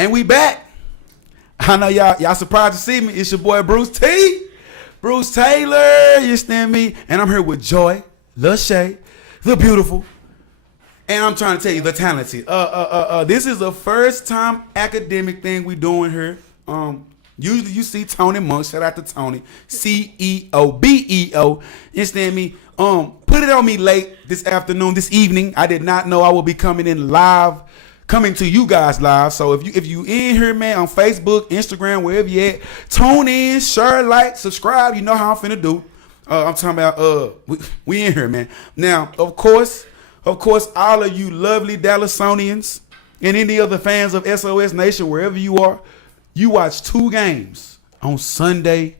And we back. I know y'all surprised to see me. It's your boy Bruce T. Bruce Taylor, you understand me? And I'm here with Joy, Lachey, the beautiful. And I'm trying to tell you, the talented. This is the first time academic thing we doing here. Usually you see Tony Monk. Shout out to Tony. CEO, BEO. You understand me? Put it on me late this afternoon, this evening. I did not know I would be coming to you guys live. So if you in here, man, on Facebook, Instagram, wherever you at, tune in, share, like, subscribe. You know how I'm finna do. I'm talking about we in here, man. Now, of course, all of you lovely Dallasonians and any other fans of SOS Nation, wherever you are, you watch 2 games on Sunday,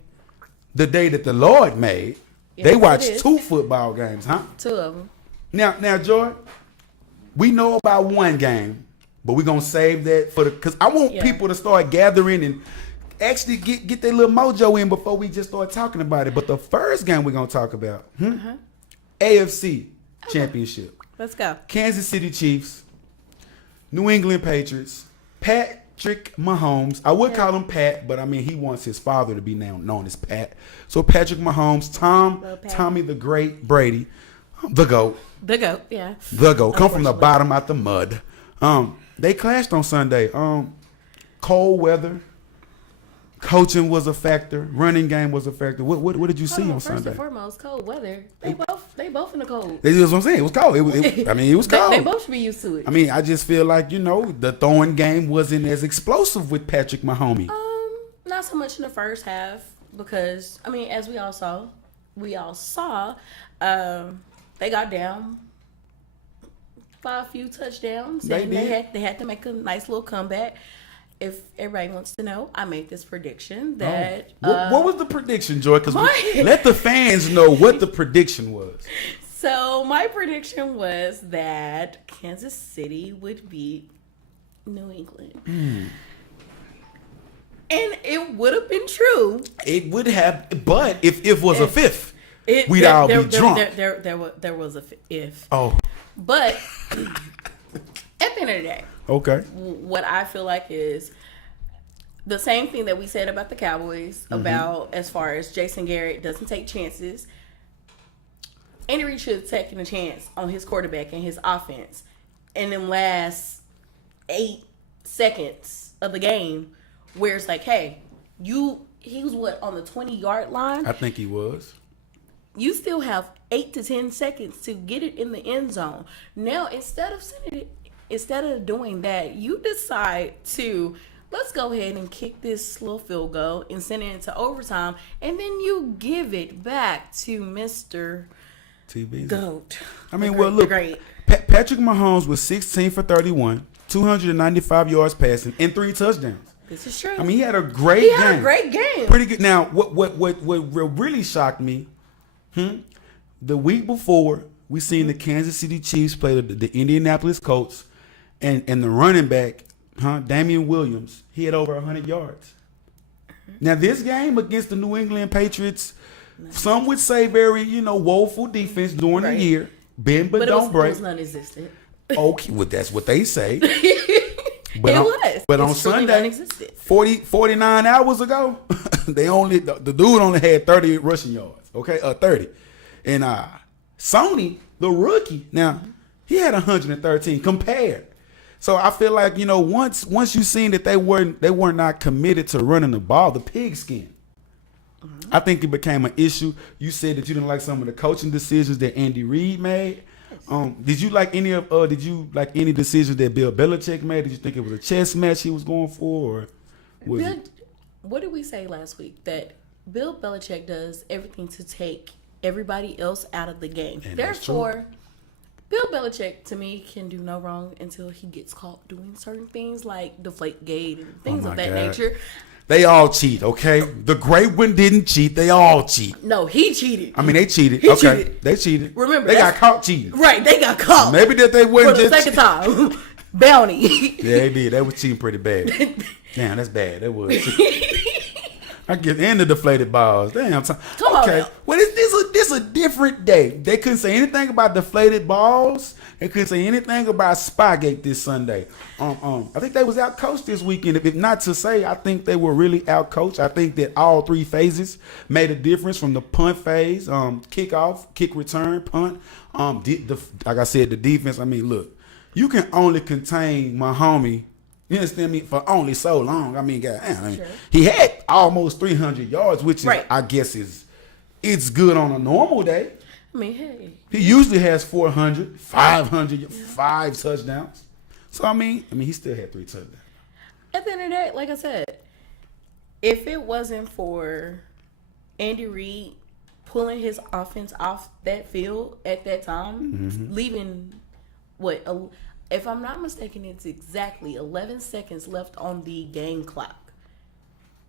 the day that the Lord made. Yes, they watched 2 football games, huh? 2 of them. Now, Joy, we know about 1 game. But we're going to save that because I want people to start gathering and actually get their little mojo in before we just start talking about it. But the first game we're going to talk about, AFC Championship. Let's go. Kansas City Chiefs, New England Patriots, Patrick Mahomes. I would call him Pat, but I mean, he wants his father to be known as Pat. So Patrick Mahomes, Tommy the Great, Brady, the GOAT. The GOAT, yeah. The GOAT. Come from the bottom out the mud. They clashed on Sunday. Cold weather, coaching was a factor, running game was a factor. What did you see on Sunday? First and foremost, cold weather. They both in the cold. That's what I'm saying. It was cold. It was cold. They both should be used to it. I mean, I just feel like the throwing game wasn't as explosive with Patrick Mahomes. Not so much in the first half because I mean, as we all saw, they got down by a few touchdowns, and they had to make a nice little comeback. If everybody wants to know, I made this prediction that... What was the prediction, Joy? Because let the fans know what the prediction was. So my prediction was that Kansas City would beat New England. And it would have been true. It would have, but if it was a fifth, we'd all be drunk. There was a if. Oh. But at the end of the day, okay, what I feel like is the same thing that we said about the Cowboys, about as far as Jason Garrett doesn't take chances. Andy Reid should have taken a chance on his quarterback and his offense in them last 8 seconds of the game, where it's like, hey, he was on the 20-yard line? I think he was. You still have 8 to 10 seconds to get it in the end zone. Now, instead of doing that, you decide to let's go ahead and kick this little field goal and send it into overtime, and then you give it back to Mr. TB GOAT. I mean, look, Patrick Mahomes was 16 for 31, 295 yards passing, and 3 touchdowns. This is true. I mean, he had a great game. Pretty good. Now, what really shocked me. The week before, we seen the Kansas City Chiefs play the Indianapolis Colts, and the running back, Damian Williams, he had over 100 yards. Now, this game against the New England Patriots, some would say very, woeful defense during the year. Bend but don't break. It was non-existent. Okay, well, that's what they say. But on Sunday, 49 hours ago, the dude only had 30 rushing yards. Okay, 30. And Sony, the rookie, now he had 113 compared. So I feel like, once you seen that they were not committed to running the ball, the pigskin. I think it became an issue. You said that you didn't like some of the coaching decisions that Andy Reid made. Did you like any decisions that Bill Belichick made? Did you think it was a chess match he was going for, or what did we say last week? That Bill Belichick does everything to take everybody else out of the game. And therefore, Bill Belichick, to me, can do no wrong until he gets caught doing certain things like Deflategate and things of that nature. They all cheat, okay? The great one didn't cheat. They all cheat. No, he cheated. I mean, they cheated. Cheated. They cheated. Remember, they got caught cheating. Right, they got caught. Maybe that they wouldn't for the second time. Bounty. Yeah, they did. They were cheating pretty bad. Damn, that's bad. That was. I get and the deflated balls. Damn. Come on Okay. now. Well, this a different day. They couldn't say anything about deflated balls. They couldn't say anything about Spygate this Sunday. I think they was out coached this weekend. If not to say, I think they were really out coached. I think that all three phases made a difference from the punt phase, kickoff, kick return, punt. Like I said, the defense. I mean, look, you can only contain my homie. You understand me? For only so long. I mean, sure. He had almost 300 yards, which is, right. I guess it's good on a normal day. I mean, hey. He usually has 400, 500, 5 touchdowns. So, I mean, he still had 3 touchdowns. At the end of the day, like I said, if it wasn't for Andy Reid pulling his offense off that field at that time, leaving, if I'm not mistaken, it's exactly 11 seconds left on the game clock.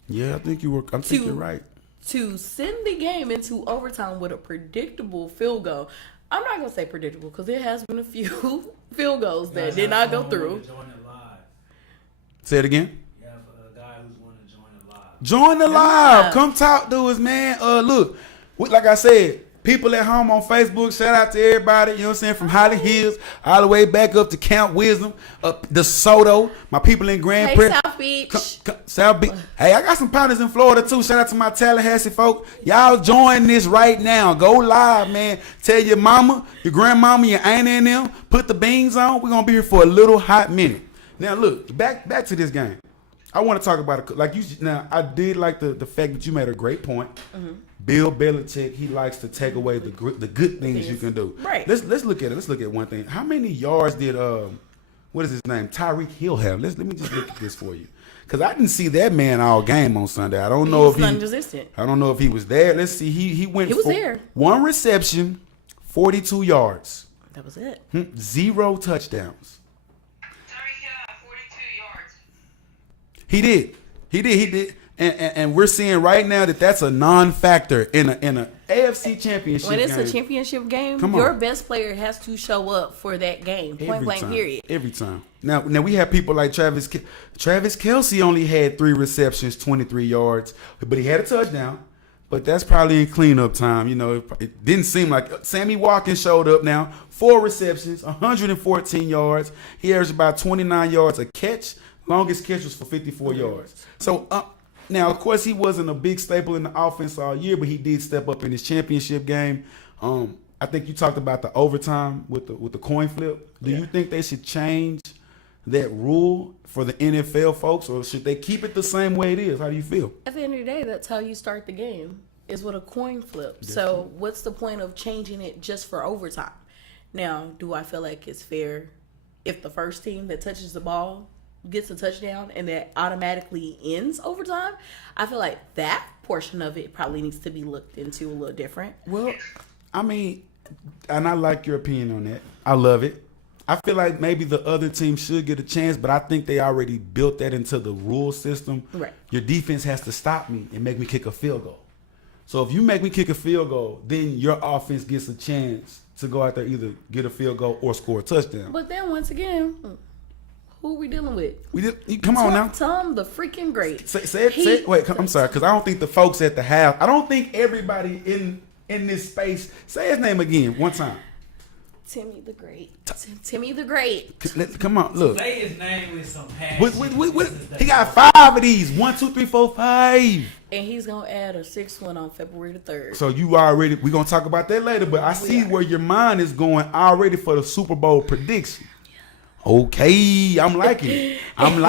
Yeah, I think you're right. To send the game into overtime with a predictable field goal. I'm not going to say predictable because there has been a few field goals that did not go through. Say it again. You have a guy who's want to join it live. Join the live. Come talk to us, man. Look, like I said, people at home on Facebook, shout out to everybody, you know what I'm saying, from Holly Hills all the way back up to Camp Wisdom, DeSoto, my people in Grand Prairie. South Beach. South Beach. Hey, I got some partners in Florida too. Shout out to my Tallahassee folk. Y'all join this right now. Go live, man. Tell your mama, your grandmama, your auntie and them, put the beans on. We're going to be here for a little hot minute. Now, look, back to this game. I want to talk about it. Like you now, I did like the fact that you made a great point. Bill Belichick, he likes to take away the good things you can do. Right. Let's look at it. Let's look at one thing. How many yards did what is his name? Tyreek Hill have? Let me just look at this for you. Because I didn't see that man all game on Sunday. I don't know if he was there. Let's see. He was there. 1 reception, 42 yards. That was it. 0 touchdowns. Tyreek Hill had 42 yards. He did. And we're seeing right now that that's a non-factor in a AFC Championship game. When it's game. a championship game, your best player has to show up for that game. Point blank, period. Every time. Now we have people like Travis Kelce only had 3 receptions, 23 yards, but he had a touchdown. But that's probably in cleanup time. You know, it didn't seem like Sammy Watkins showed up now. 4 receptions, 114 yards. He averaged about 29 yards a catch. Longest catch was for 54 yards. So, now, of course, he wasn't a big staple in the offense all year, but he did step up in his championship game. I think you talked about the overtime with the coin flip. Do you think they should change that rule for the NFL folks, or should they keep it the same way it is? How do you feel? At the end of the day, that's how you start the game, is with a coin flip. So what's the point of changing it just for overtime? Now, do I feel like it's fair if the first team that touches the ball gets a touchdown and that automatically ends overtime? I feel like that portion of it probably needs to be looked into a little different. Well, I mean, and I like your opinion on that. I love it. I feel like maybe the other team should get a chance, but I think they already built that into the rule system. Right. Your defense has to stop me and make me kick a field goal. So if you make me kick a field goal, then your offense gets a chance to go out there, either get a field goal or score a touchdown. But then once again, who are we dealing with? Come on now. Tom the freaking great. Say it. Wait, I'm sorry, because I don't think the folks at the half, I don't think everybody in this space, say his name again one time. Timmy the Great. Timmy the Great. Come on, look. Say his name with some passion. He got 5 of these. 1, 2, 3, 4, 5. And he's going to add a 6th one on February the 3rd. So we're going to talk about that later, but I see where your mind is going already for the Super Bowl prediction. Okay, I'm liking it. I don't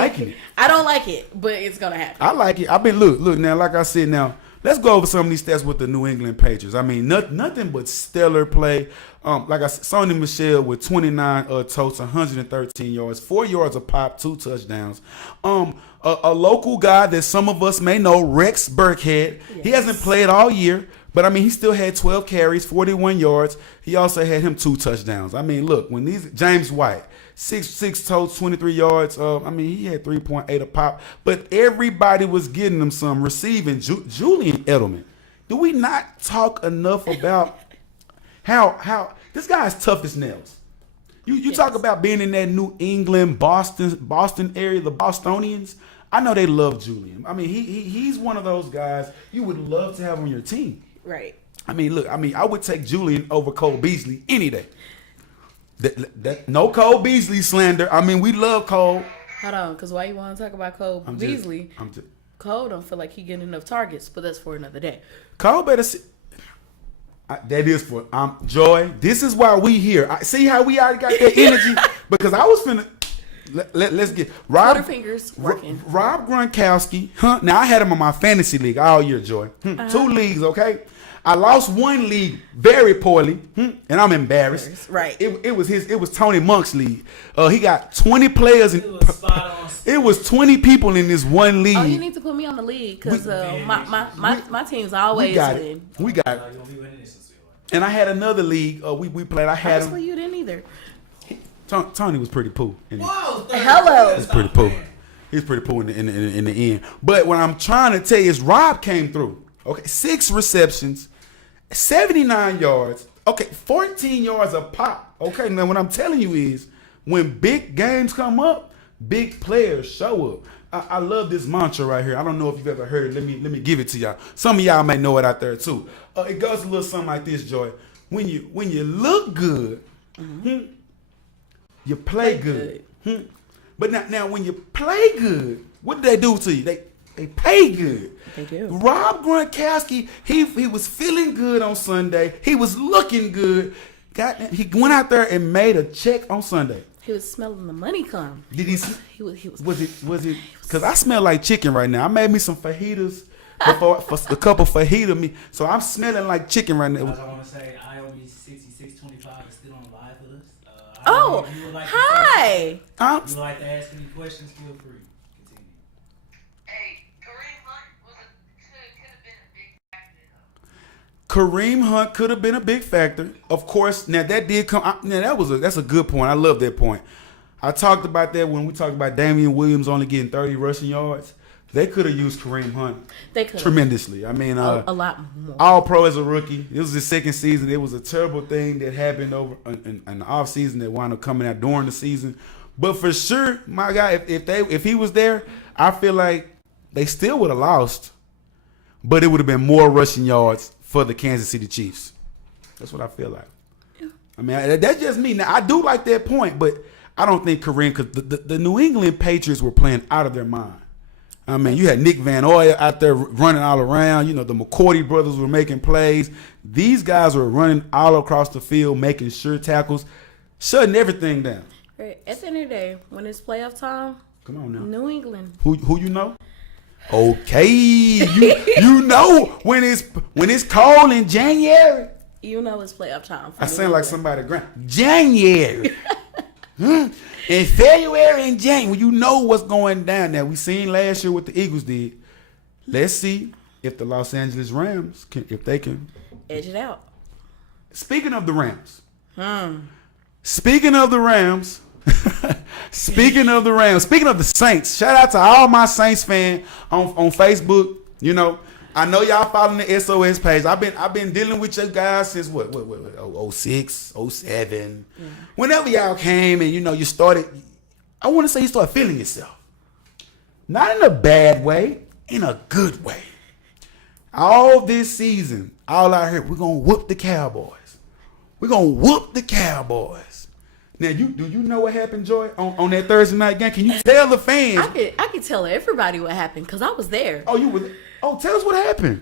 like it, but it's going to happen. I like it. I've been, look now, like I said, now, let's go over some of these stats with the New England Patriots. I mean, nothing but stellar play. Like I said, Sony Michel with 29 totes, 113 yards, 4 yards a pop, 2 touchdowns. A local guy that some of us may know, Rex Burkhead. Yes. He hasn't played all year, but I mean, he still had 12 carries, 41 yards. He also had him 2 touchdowns. I mean, look, when James White, 6 totes, 23 yards. I mean, he had 3.8 a pop, but everybody was getting him some receiving. Julian Edelman. Do we not talk enough about how this guy is tough as nails? You talk about being in that New England, Boston area, the Bostonians. I know they love Julian. I mean, he's one of those guys you would love to have on your team. Right. I mean, look. I mean, I would take Julian over Cole Beasley any day. No Cole Beasley slander. I mean, we love Cole. Hold on, because why you want to talk about Cole Beasley? Cole don't feel like he getting enough targets, but that's for another day. Cole better see. That is for Joy. This is why we here. See how we already got that energy because I was finna. Let's get Rob. Butterfingers working. Rob Gronkowski. Now I had him on my fantasy league all year, Joy. 2 leagues, okay. I lost 1 league very poorly, and I'm embarrassed. Right. It was Tony Monk's league. He got 20 players. It was 20 people in this one league. Oh, you need to put me on the league because my team's always win. We got it. And I had another league. We played. I had him. Honestly, you didn't either. Tony was pretty poo. Hello. He's pretty poo. He's pretty poo in the end. But what I'm trying to tell you is Rob came through. Okay, 6 receptions, 79 yards. Okay, 14 yards a pop. Okay, now what I'm telling you is when big games come up, big players show up. I love this mantra right here. I don't know if you've ever heard it. Let me give it to y'all. Some of y'all may know it out there too. It goes a little something like this, Joy. When you look good, you play good. But now when you play good, what do they do to you? They pay good. They do. Rob Gronkowski, he was feeling good on Sunday. He was looking good. He went out there and made a check on Sunday. He was smelling the money come. Did he? He was. Was it? Because I smell like chicken right now. I made me some fajitas before for a couple fajita me. So I'm smelling like chicken right now. I want to say IOB 6625 is still on the live with us. Oh, like hi. If you would like to ask any questions, feel free. Continue. Hey, Kareem Hunt could have been a big factor, though. Kareem Hunt could have been a big factor. Of course, now that did come. Now that's a good point. I love that point. I talked about that when we talked about Damian Williams only getting 30 rushing yards. They could have used Kareem Hunt tremendously. I mean, a lot more. All pro as a rookie. It was his second season. It was a terrible thing that happened over in the off season that wound up coming out during the season. But for sure, my guy, if he was there, I feel like they still would have lost, but it would have been more rushing yards for the Kansas City Chiefs. That's what I feel like. Yeah. I mean, that's just me. Now I do like that point, but I don't think Kareem, because the New England Patriots were playing out of their mind. I mean, you had Nick Van Oy out there running all around. You know, the McCourty brothers were making plays. These guys were running all across the field, making sure tackles, shutting everything down. Right. At the end of the day, when it's playoff time, come on now, New England. Who you know? Okay, you know when it's cold in January. You know it's playoff time. I sound like somebody January. In February and January, you know what's going down there. We seen last year what the Eagles did. Let's see if the Los Angeles Rams can edge it out. Speaking of the Rams. Speaking of the Saints. Shout out to all my Saints fans on Facebook. You know, I know y'all following the SOS page. I've been dealing with you guys since what 06, 07. Yeah. Whenever y'all came and you started, I want to say you started feeling yourself. Not in a bad way, in a good way. All this season, all I heard, we're gonna whoop the Cowboys. We're gonna whoop the Cowboys. Now, do you know what happened, Joy, on that Thursday night game? Can you tell the fans? I could tell everybody what happened because I was there. Oh, you were. Oh, tell us what happened.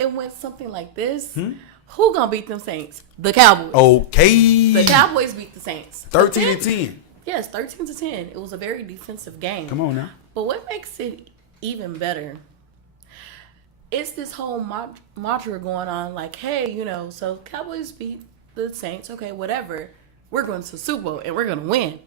It went something like this. Who gonna beat them Saints? The Cowboys. Okay. The Cowboys beat the Saints. 13-10. Yes, 13-10. It was a very defensive game. Come on now. But what makes it even better? It's this whole mantra going on, like, hey, so Cowboys beat the Saints. Okay, whatever. We're going to the Super Bowl and we're gonna win.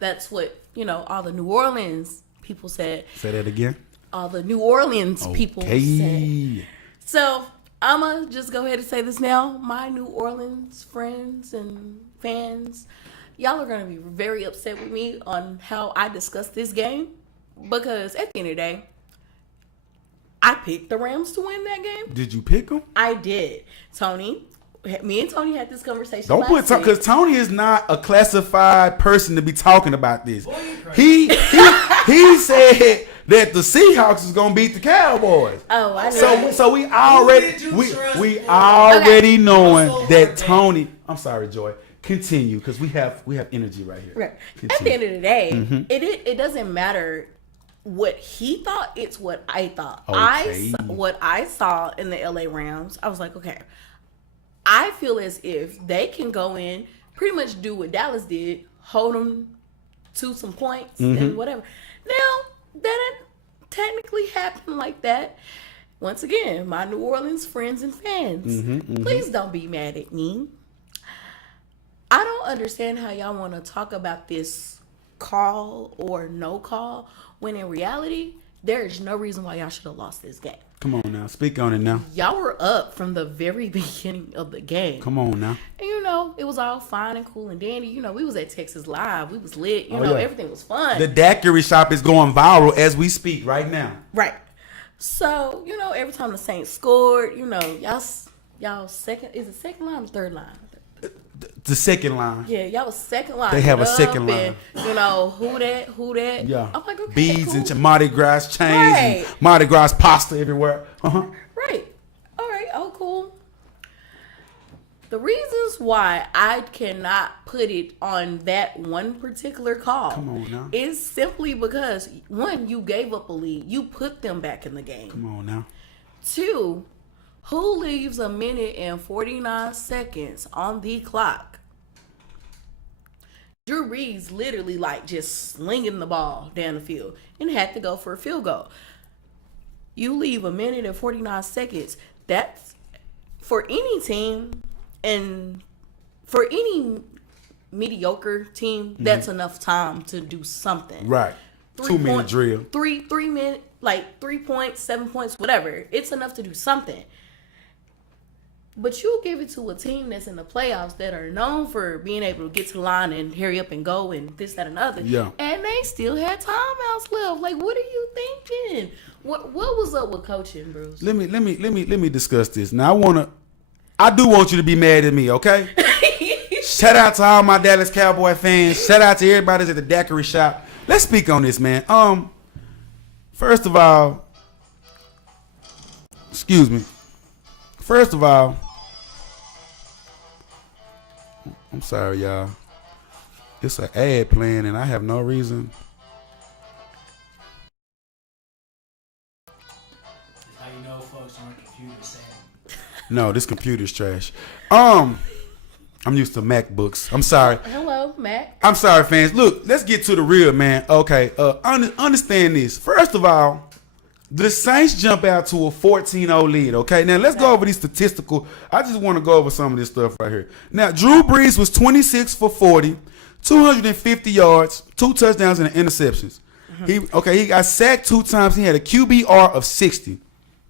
That's what all the New Orleans people said. Say that again. All the New Orleans people said. So I'ma just go ahead and say this now. My New Orleans friends and fans, y'all are gonna be very upset with me on how I discussed this game because at the end of the day, I picked the Rams to win that game. Did you pick them? I did. Me and Tony had this conversation. Don't put because Tony is not a classified person to be talking about this. He said that the Seahawks is gonna beat the Cowboys. Oh, I know. So we already knowing that Tony. I'm sorry, Joy. Continue, because we have energy right here. Right. Continue. At the end of the day, it doesn't matter what he thought. It's what I thought. Okay. What I saw in the LA Rams, I was like, okay. I feel as if they can go in, pretty much do what Dallas did, hold them to some points and whatever. Now that didn't technically happen like that. Once again, my New Orleans friends and fans, please don't be mad at me. I don't understand how y'all want to talk about this call or no call when in reality, there is no reason why y'all should have lost this game. Come on now. Speak on it now. Y'all were up from the very beginning of the game. Come on now. And it was all fine and cool and dandy. We was at Texas Live. We was lit. Everything was fun. The daiquiri shop is going viral as we speak right now. Right. So, every time the Saints scored, y'all second, is it second line or third line? The second line. Yeah, y'all was second line. They have a second line. And, who that? Yeah. I'm like, okay, beads cool. and Mardi Gras chains Right. and Mardi Gras pasta everywhere. Right. All right. Oh, cool. The reasons why I cannot put it on that one particular call Come on now. is simply because, one, you gave up a lead. You put them back in the game. Come on now. Two, who leaves a minute and 49 seconds on the clock? Drew Brees literally just slinging the ball down the field and had to go for a field goal. You leave a minute and 49 seconds. That's for any team and for any mediocre team, that's enough time to do something. Right. 2-minute drill. 3 minute, 3 points, 7 points, whatever. It's enough to do something. But you give it to a team that's in the playoffs that are known for being able to get to the line and hurry up and go and this, that, and other. Yeah. And they still had timeouts left. What are you thinking? What was up with coaching, Bruce? Let me discuss this. Now I do want you to be mad at me, okay? Shout out to all my Dallas Cowboy fans. Shout out to everybody at the daiquiri shop. Let's speak on this, man. First of all, excuse me. First of all, I'm sorry, y'all. It's an ad playing, and I have no reason. That's how you know folks on a computer saying. No, this computer's trash. I'm used to MacBooks. I'm sorry. Hello, Mac. I'm sorry, fans. Look, let's get to the real, man. Okay, understand this. First of all, the Saints jump out to a 14-0 lead, okay? Now, let's go over these statistical. I just want to go over some of this stuff right here. Now, Drew Brees was 26 for 40, 250 yards, 2 touchdowns, and interceptions. He got sacked 2 times. He had a QBR of 60,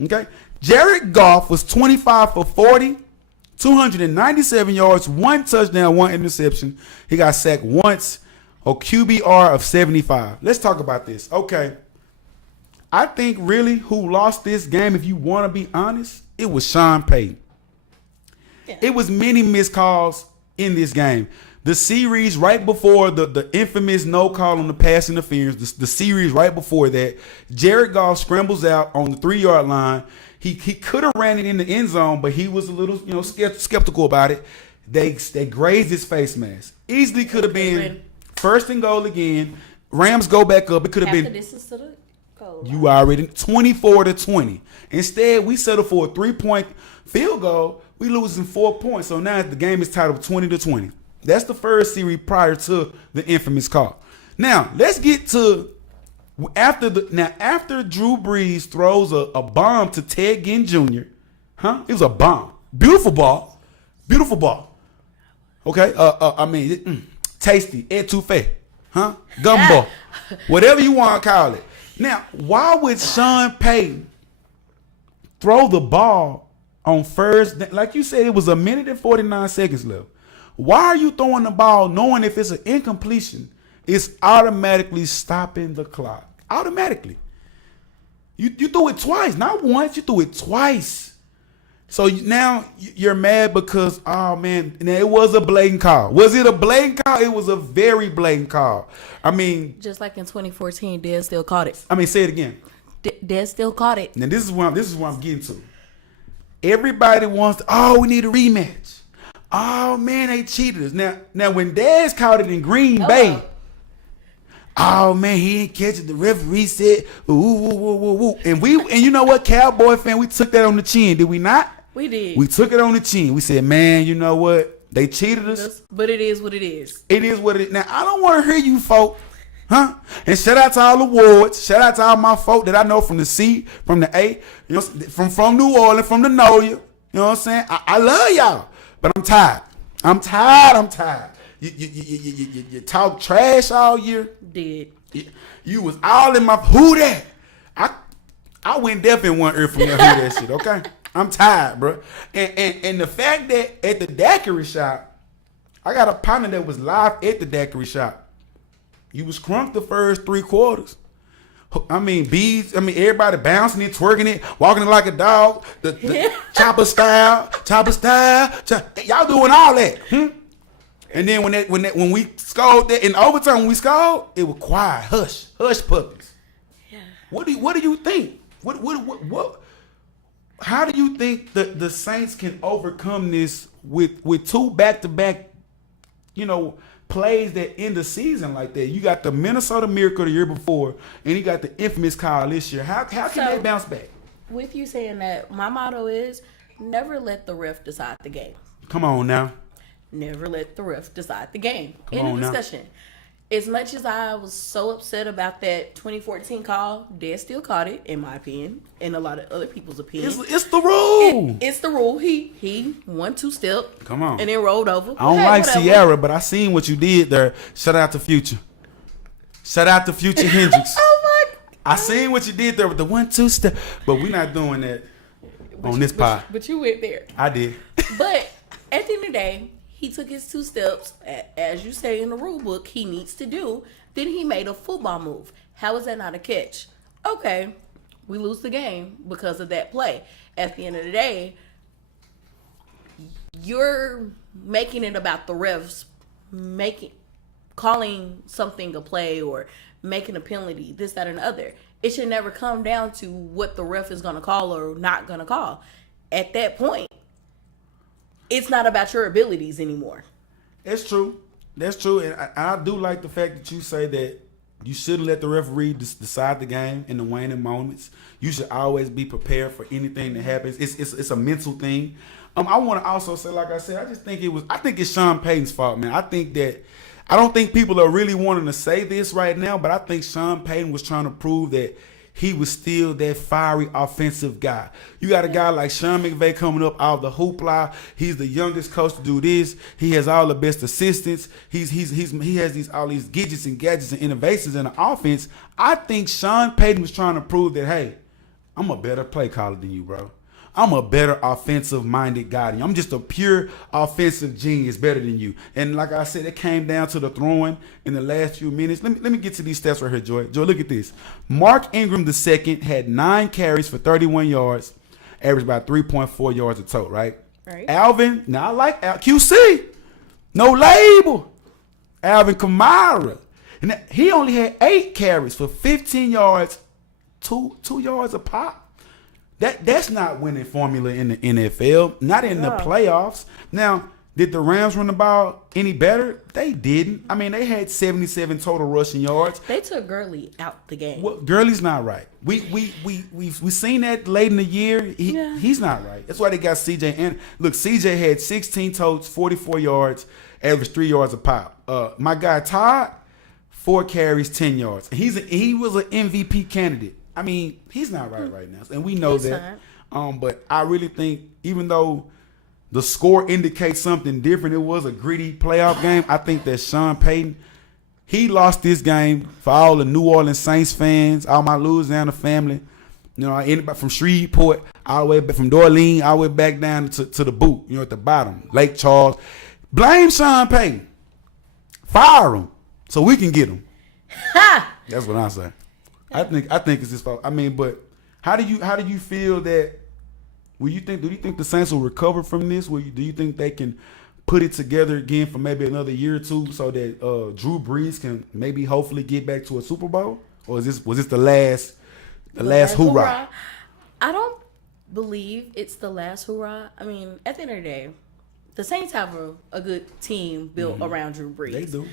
okay? Jared Goff was 25 for 40, 297 yards, 1 touchdown, 1 interception. He got sacked once, a QBR of 75. Let's talk about this, okay? I think really who lost this game, if you want to be honest, it was Sean Payton. Yeah. It was many missed calls in this game. The series right before the infamous no call on the pass interference, the series right before that, Jared Goff scrambles out on the 3-yard line. He could have ran it in the end zone, but he was a little skeptical about it. They grazed his face mask. Easily could have been first and goal again. Rams go back up. It could have been. Distance to the goal. You already 24-20. Instead, we settle for a 3-point field goal. We losing 4 points. So now the game is tied up 20-20. That's the first series prior to the infamous call. Now let's get to after Drew Brees throws a bomb to Ted Ginn Jr. It was a bomb. Beautiful ball. Okay. Tasty. Etouffee. Gumbo. Whatever you want to call it. Now, why would Sean Payton throw the ball on first? Like you said, it was a minute and 49 seconds left. Why are you throwing the ball knowing if it's an incompletion, it's automatically stopping the clock? Automatically. You threw it twice, not once. You threw it twice. So now you're mad because, oh man, now it was a blatant call. Was it a blatant call? It was a very blatant call. I mean, Just like in 2014, Dez still caught it. say it again. Dez still caught it. Now this is what I'm getting to. Everybody wants to, we need a rematch. Oh man, they cheated us. Now when Dez caught it in Green Bay, oh man, he ain't catch it. The referee said, ooh. And you know what, Cowboy fan, we took that on the chin, did we not? We did. We took it on the chin. We said, man, you know what? They cheated us. But it is what it is. It is what it is. Now, I don't want to hear you folk, huh? And shout out to all the awards. Shout out to all my folk that I know from the C, from the A, you know, from New Orleans, from the Know You. You know what I'm saying? I love y'all, but I'm tired. I'm tired. You talk trash all year. Did. You was all in my who that? I went deaf in one ear from your who that shit. Okay, I'm tired, bro. And the fact that at the daiquiri shop, I got a partner that was live at the daiquiri shop. You was crunk the first 3 quarters. I mean, everybody bouncing it, twerking it, walking it like a dog. The chopper style. Y'all doing all that. And then when we scored that in overtime, when we scored, it was quiet, hush puppies. Yeah. What do you think? What? How do you think the Saints can overcome this with 2 back-to-back, plays that end the season like that? You got the Minnesota Miracle the year before, and you got the infamous call this year. How can they bounce back? With you saying that, my motto is never let the ref decide the game. Come on now. Never let the ref decide the game. Come In on the now. discussion. As much as I was so upset about that 2014 call, Dez still caught it, in my opinion, and a lot of other people's opinion. It's the rule. It's the rule. He 1-2 step. Come on. And then rolled over. I don't like Sierra, but I seen what you did there. Shout out to Future. Shout out to Future Hendrix. Oh my! I seen what you did there with the 1-2 step, but we're not doing that on this pod. But you went there. I did. But at the end of the day, he took his 2 steps, as you say in the rule book, he needs to do. Then he made a football move. How is that not a catch? Okay, we lose the game because of that play. At the end of the day, you're making it about the refs calling something a play or making a penalty, this, that, and the other. It should never come down to what the ref is going to call or not going to call. At that point, it's not about your abilities anymore. That's true. That's true. And I do like the fact that you say that you shouldn't let the referee decide the game in the waning moments. You should always be prepared for anything that happens. It's a mental thing. I want to also say, like I said, I think it's Sean Payton's fault, man. I don't think people are really wanting to say this right now, but I think Sean Payton was trying to prove that he was still that fiery offensive guy. You got a guy like Sean McVay coming up out of the hoopla. He's the youngest coach to do this. He has all the best assistants. He has all these gadgets and innovations in the offense. I think Sean Payton was trying to prove that, hey, I'm a better play caller than you, bro. I'm a better offensive-minded guy than you. I'm just a pure offensive genius better than you. And like I said, it came down to the throwing in the last few minutes. Let me get to these stats right here, Joy. Joy, look at this. Mark Ingram II had 9 carries for 31 yards, averaged about 3.4 yards a total, right? Right. Alvin, now I like QC. No label. Alvin Kamara. And he only had 8 carries for 15 yards, 2 yards a pop. That's not winning formula in the NFL, not in the playoffs. Now, did the Rams run the ball any better? They didn't. I mean, they had 77 total rushing yards. They took Gurley out the game. Well, Gurley's not right. We've seen that late in the year. He's not right. That's why they got CJ. And look, CJ had 16 totes, 44 yards, averaged 3 yards a pop. My guy Todd, 4 carries, 10 yards. He was an MVP candidate. I mean, he's not right now, and we know that. But I really think, even though the score indicates something different, it was a gritty playoff game. I think that Sean Payton, he lost this game for all the New Orleans Saints fans, all my Louisiana family. Anybody from Shreveport, all the way back from Dorleen, all the way back down to the boot. At the bottom, Lake Charles. Blame Sean Payton. Fire him so we can get him. Ha! That's what I say. I think it's his fault. I mean, but how do you feel that Do you think the Saints will recover from this? Do you think they can put it together again for maybe another year or two so that Drew Brees can maybe hopefully get back to a Super Bowl? Or was this the last hoorah? I don't believe it's the last hoorah. I mean, at the end of the day, the Saints have a good team built around Drew Brees. They do.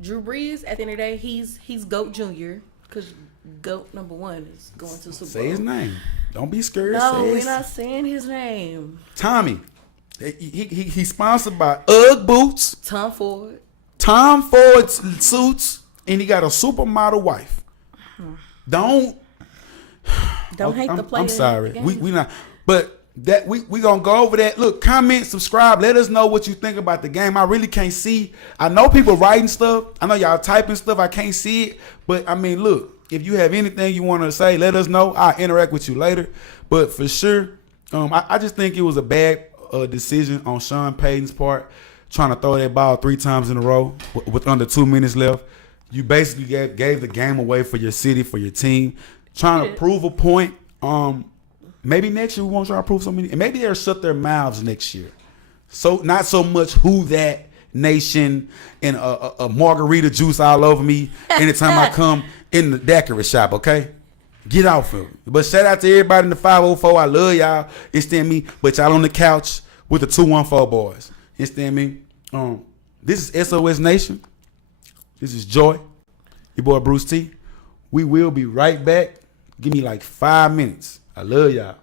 Drew Brees, at the end of the day, he's GOAT Junior, because GOAT number 1 is going to Super Bowl. Say his name. Don't be scared. No, we're not saying his name. Tommy. He's sponsored by UGG boots, Tom Ford suits, and he got a supermodel wife. Don't hate the player. I'm sorry. We not, but that we gonna go over that. Look, comment, subscribe. Let us know what you think about the game. I really can't see. I know people writing stuff. I know y'all typing stuff. I can't see it. But I mean, look, if you have anything you want to say, let us know. I'll interact with you later. But for sure, I just think it was a bad decision on Sean Payton's part, trying to throw that ball 3 times in a row with under 2 minutes left. You basically gave the game away for your city, for your team, trying to prove a point. Maybe next year we won't try to prove something, and maybe they'll shut their mouths next year. So not so much who that nation and a margarita juice all over me anytime I come in the daiquiri shop. Okay. Get off of it. But shout out to everybody in the 504. I love y'all. It's me. But y'all on the couch with the 214 boys. It's me. This is SOS Nation. This is Joy. Your boy Bruce T. We will be right back. Give me like 5 minutes. I love y'all.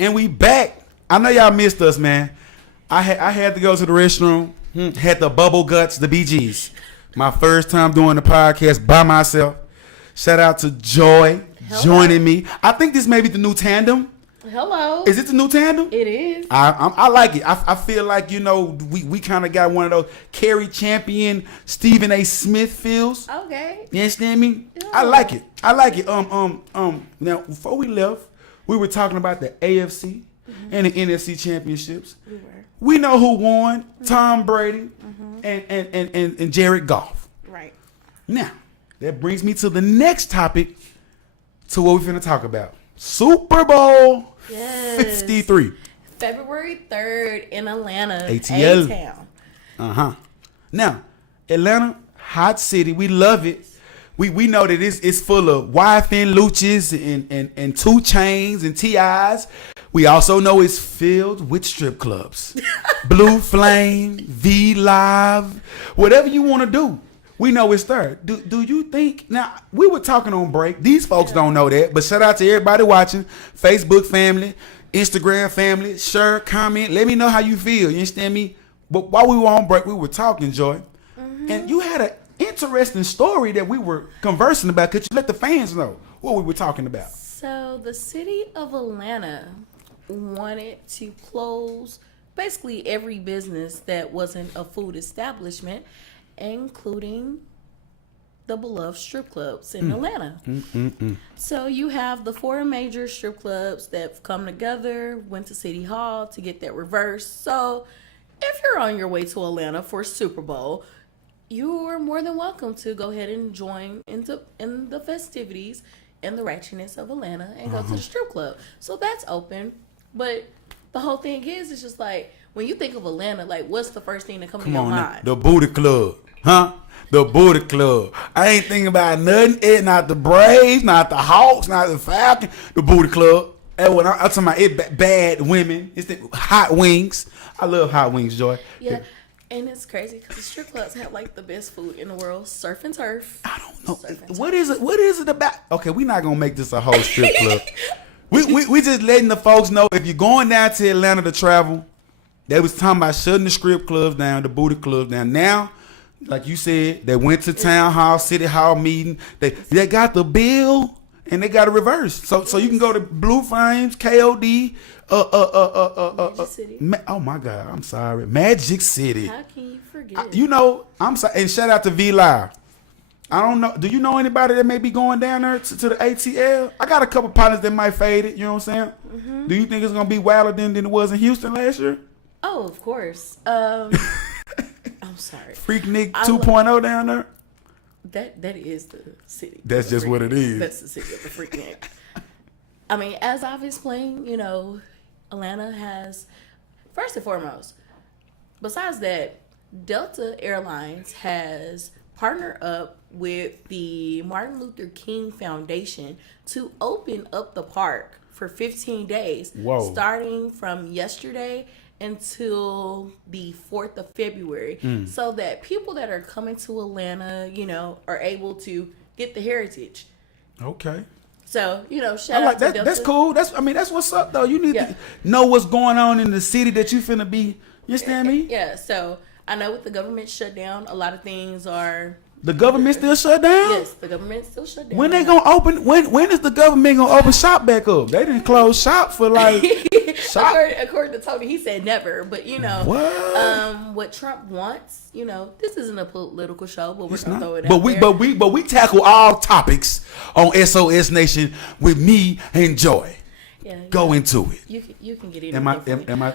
And we back. I know y'all missed us, man. I had to go to the restroom. Had the bubble guts, the BGs. My first time doing the podcast by myself. Shout out to Joy joining me. I think this may be the new tandem. Hello. Is it the new tandem? It is. I like it. I feel like, you know, we kind of got one of those Kerry Champion, Stephen A. Smith feels. Okay. You understand me? Yeah. I like it. I like it. Now, before we left, we were talking about the AFC and the NFC championships. We were. We know who won: Tom Brady and Jared Goff. Right. Now, that brings me to the next topic, to what we're finna talk about: Super Bowl 53. February 3rd in Atlanta, ATL. A-Town. Now, Atlanta, hot city. We love it. We know that it's full of YFN Luchas and 2 Chainz and T.I.s. We also know it's filled with strip clubs. Blue Flame, V Live, whatever you want to do. We know it's there. Do you think? Now, we were talking on break. These folks don't know that, but shout out to everybody watching. Facebook family, Instagram family. Share, comment. Let me know how you feel. You understand me? But while we were on break, we were talking, Joy. And you had an interesting story that we were conversing about. Could you let the fans know what we were talking about? So the city of Atlanta wanted to close basically every business that wasn't a food establishment, including the beloved strip clubs in Atlanta. So you have the 4 major strip clubs that have come together, went to City Hall to get that reversed. So if you're on your way to Atlanta for Super Bowl, you are more than welcome to go ahead and join in the festivities and the ratchetness of Atlanta and go to the strip club. So that's open. But the whole thing is, it's just like, when you think of Atlanta, like, what's the first thing that comes to your mind? The Booty Club. Huh? The Booty Club. I ain't thinking about nothing. Not the Braves, not the Hawks, not the Falcons. The Booty Club. And when I'm talking about it, bad women. It's the hot wings. I love hot wings, Joy. Yeah. And it's crazy because the strip clubs have like the best food in the world. Surf and turf. I don't know. What is it about? Okay, we're not gonna make this a whole strip club. we just letting the folks know, if you're going down to Atlanta to travel, they was talking about shutting the strip clubs down, the booty clubs down. Now, like you said, they went to town hall, city hall meeting. They got the bill and they got a reverse. So you can go to Blue Flames, KOD, Magic City. Oh my God, I'm sorry, Magic City. How can you forget? I'm sorry, and shout out to V Live. I don't know. Do you know anybody that may be going down there to the ATL? I got a couple partners that might fade it. You know what I'm saying? Do you think it's gonna be wilder than it was in Houston last year? Oh, of course. I'm sorry. Freak Nick 2.0 down there. That is the city. That's just what it is. That's the city of the freak Nick. I mean, as I've explained, Atlanta has, first and foremost, besides that, Delta Airlines has partnered up with the Martin Luther King Foundation to open up the park for 15 days, starting from yesterday until the 4th of February, so that people that are coming to Atlanta, are able to get the heritage. Okay. So, shout out to that. Delta. That's cool. That's what's up though. You need to know what's going on in the city that you finna be. You understand me? Yeah. So I know with the government shutdown, a lot of things are. The government still shut down? Yes, the government still shut down. When they gonna open? When is the government gonna open shop back up? They didn't close shop for like. According to Tony, he said never. But what Trump wants, this isn't a political show, but we're gonna throw it out there. But we tackle all topics on SOS Nation with me and Joy. Yeah, Go into it. You can get anything. Am I?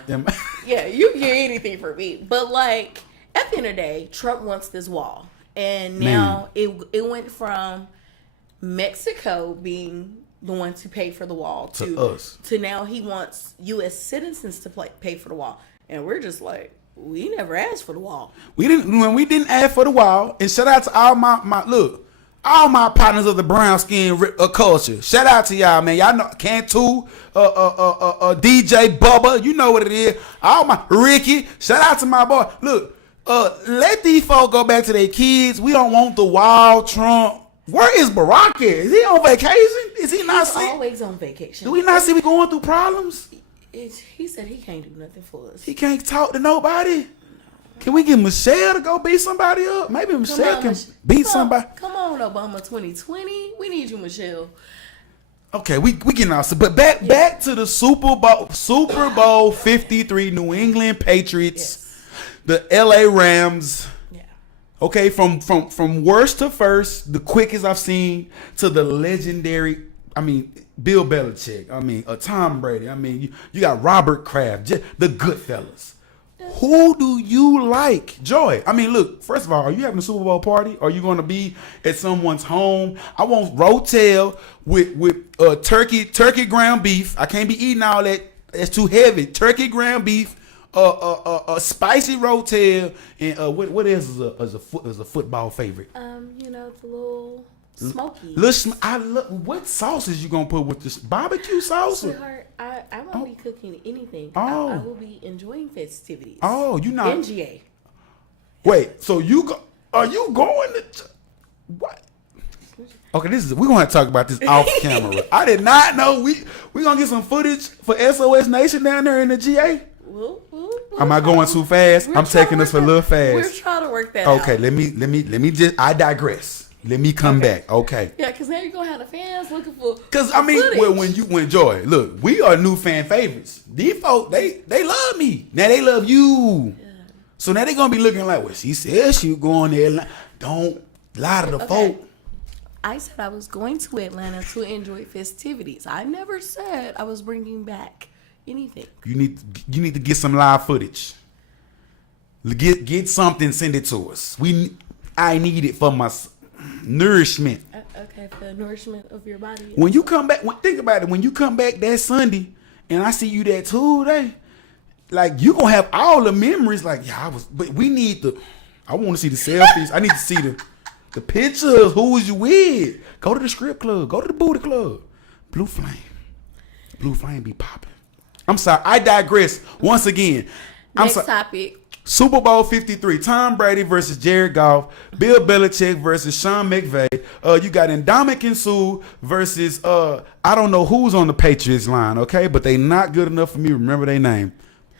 Yeah, you can get anything from me. But like at the end of the day, Trump wants this wall. And now it went from Mexico being the one to pay for the wall to us. To now he wants U.S. citizens to pay for the wall. And we're just like, we never asked for the wall. We didn't ask for the wall. And shout out to all my partners of the brown skin culture. Shout out to y'all, man. Y'all know Cantu, DJ Bubba. You know what it is. All my Ricky. Shout out to my boy. Look. Let these folks go back to their kids. We don't want the wild Trump. Where is Barack at? Is he on vacation? Is he not? He's always on vacation. Do we not see we going through problems? He said he can't do nothing for us. He can't talk to nobody. Can we get Michelle to go beat somebody up? Maybe Michelle can beat somebody. Come on, Obama 2020. We need you, Michelle. Okay, we getting out. But back to the Super Bowl 53 New England Patriots, the LA Rams. Yeah. Okay, from worst to first, the quickest I've seen to the legendary. I mean, Bill Belichick. I mean, Tom Brady. I mean, you got Robert Kraft, the Goodfellas. Who do you like, Joy? I mean, look. First of all, are you having a Super Bowl party? Are you going to be at someone's home? I want rotel with turkey ground beef. I can't be eating all that. It's too heavy. Turkey ground beef, a spicy rotel, and what else is a football favorite? You know, the little smoky. What sauces you gonna put with this barbecue sauce? Sweetheart, I won't be cooking anything. Oh. I will be enjoying festivities. Oh, you not NGA. Wait, so are you going to what? Okay, we're gonna have to talk about this off camera. I did not know we gonna get some footage for SOS Nation down there in the GA. Am I going too fast? I'm taking us for a little fast. We're trying to work that out. Okay, let me just I digress. Let me come back. Okay. Yeah, because now you're gonna have the fans looking for. Because I mean, when Joy, look, we are new fan favorites. These folks, they love me. Now they love you. Yeah. So now they gonna be looking like, well, she said she was going there. Don't lie to the folk. I said I was going to Atlanta to enjoy festivities. I never said I was bringing back anything. You need to get some live footage. Get something, send it to us. I need it for my nourishment. Okay, for the nourishment of your body. When you come back, think about it. When you come back that Sunday, and I see you that Tuesday, like you gonna have all the memories. Like, but we need I want to see the selfies. I need to see the pictures. Who was you with? Go to the strip club. Go to the booty club. Blue Flame be popping. I'm sorry. I digress once again. Next topic. Super Bowl 53, Tom Brady versus Jared Goff, Bill Belichick versus Sean McVay. You got Ndamukong Suh versus I don't know who's on the Patriots line, okay? But they not good enough for me to remember their name.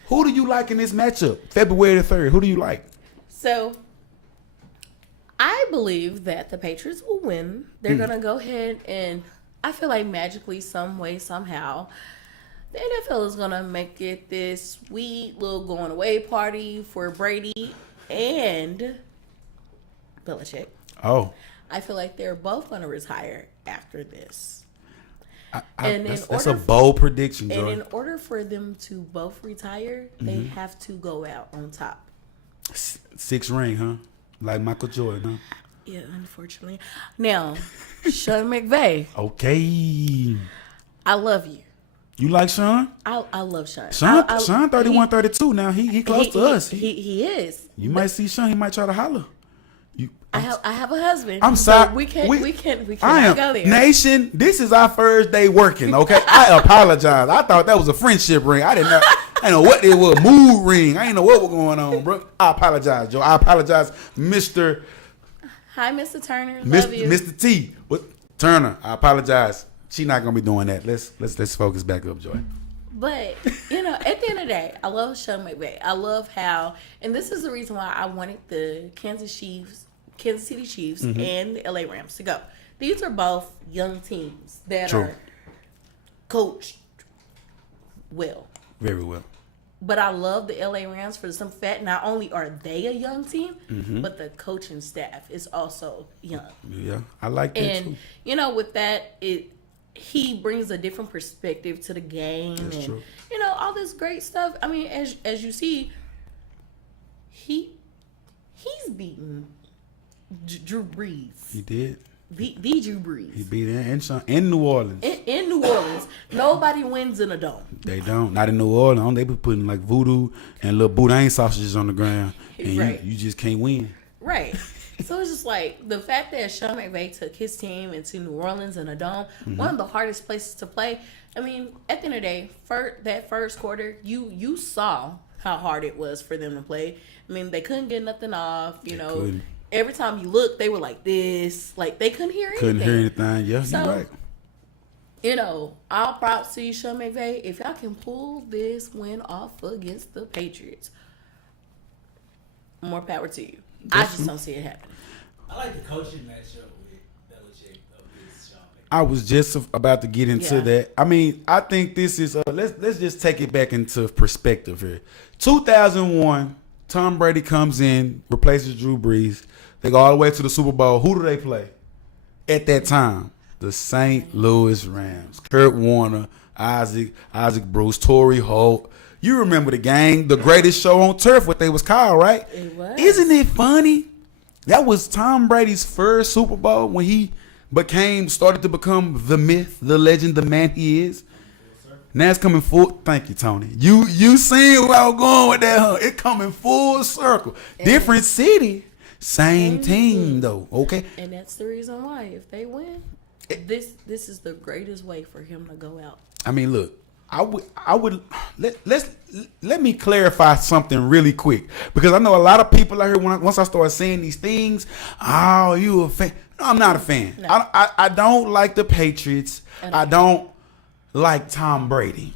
Who do you like in this matchup? February the 3rd. Who do you like? So I believe that the Patriots will win. They're gonna go ahead and I feel like magically, some way, somehow, the NFL is going to make it this sweet little going away party for Brady and Belichick. Oh. I feel like they're both going to retire after this. That's a bold prediction, Joy. And in order for them to both retire, they have to go out on top. 6 ring, huh? Like Michael Jordan, huh? Yeah, unfortunately. Now, Sean McVay. Okay. I love you. You like Sean? I love Sean. Sean 31-32 now. He close to us. He is. You might see Sean. He might try to holler. I have a husband. I'm sorry. So we can't go there. Nation, this is our first day working, okay? I apologize. I thought that was a friendship ring. I didn't know what it was. Mood ring. I didn't know what was going on, bro. I apologize, Joe. I apologize, Mr. Hi, Mr. Turner. Love you. Mr. T. What Turner, I apologize. She's not gonna be doing that. Let's focus back up, Joy. But at the end of the day, I love Sean McVay. I love how, and this is the reason why I wanted the Kansas City Chiefs and the LA Rams to go. These are both young teams that are coached well, very well. But I love the LA Rams for the simple fact not only are they a young team, but the coaching staff is also young. Yeah, I like that too. And with that, he brings a different perspective to the game. That's true. All this great stuff. I mean, as you see, he's beaten Drew Brees. He did. The Drew Brees. He beat in New Orleans. In New Orleans. Nobody wins in a dome. They don't. Not in New Orleans. They be putting like voodoo and little boudin sausages on the ground. And right. you just can't win. Right. So it's just like the fact that Sean McVay took his team into New Orleans in a dome, one of the hardest places to play. I mean, at the end of the day, that first quarter, you saw how hard it was for them to play. I mean, they couldn't get nothing off. Couldn't. Every time you looked, they were like this. Like, they couldn't hear anything. Couldn't hear anything. Yeah, so, you're right. all props to you, Sean McVay. If y'all can pull this win off against the Patriots, more power to you. I just don't see it happening. I like the coaching matchup with Belichick against Sean McVay. I was just about to get into that. I mean, I think this is let's just take it back into perspective here. 2001, Tom Brady comes in, replaces Drew Brees. They go all the way to the Super Bowl. Who do they play at that time? The St. Louis Rams. Kurt Warner, Isaac Bruce, Torrey Holt. You remember the game, the greatest show on turf, what they was called, right? It was. Isn't it funny? That was Tom Brady's first Super Bowl when he started to become the myth, the legend, the man he is. Now it's coming full. Thank you, Tony. You seen where I was going with that, huh? It coming full circle. Different city, same team though. Okay. And that's the reason why, if they win, this is the greatest way for him to go out. I mean, look, I would let me clarify something really quick, because I know a lot of people out here once I start saying these things, oh, you a fan? No, I'm not a fan. No. I don't like the Patriots. I don't like Tom Brady.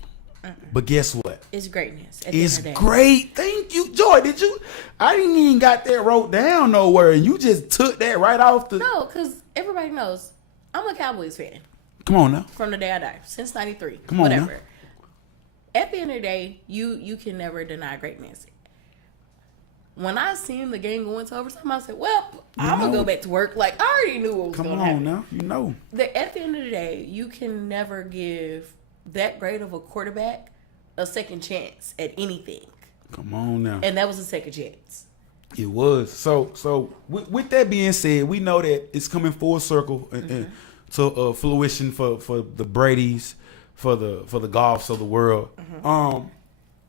But guess what? It's greatness. It's great. Thank you, Joy. I didn't even got that wrote down nowhere, and you just took that right off the. No, because everybody knows I'm a Cowboys fan. Come on now. From the day I died, since '93. Come on, whatever. Now. At the end of the day, you can never deny greatness. When I seen the game going to overtime, I said, "Well, I'm gonna go back to work." Like, I already knew what was going to happen. Come on now, At the end of the day, you can never give that great of a quarterback a second chance at anything. Come on now. And that was a second chance. It was. So with that being said, we know that it's coming full circle to fruition for the Bradys, for the Goffs of the world.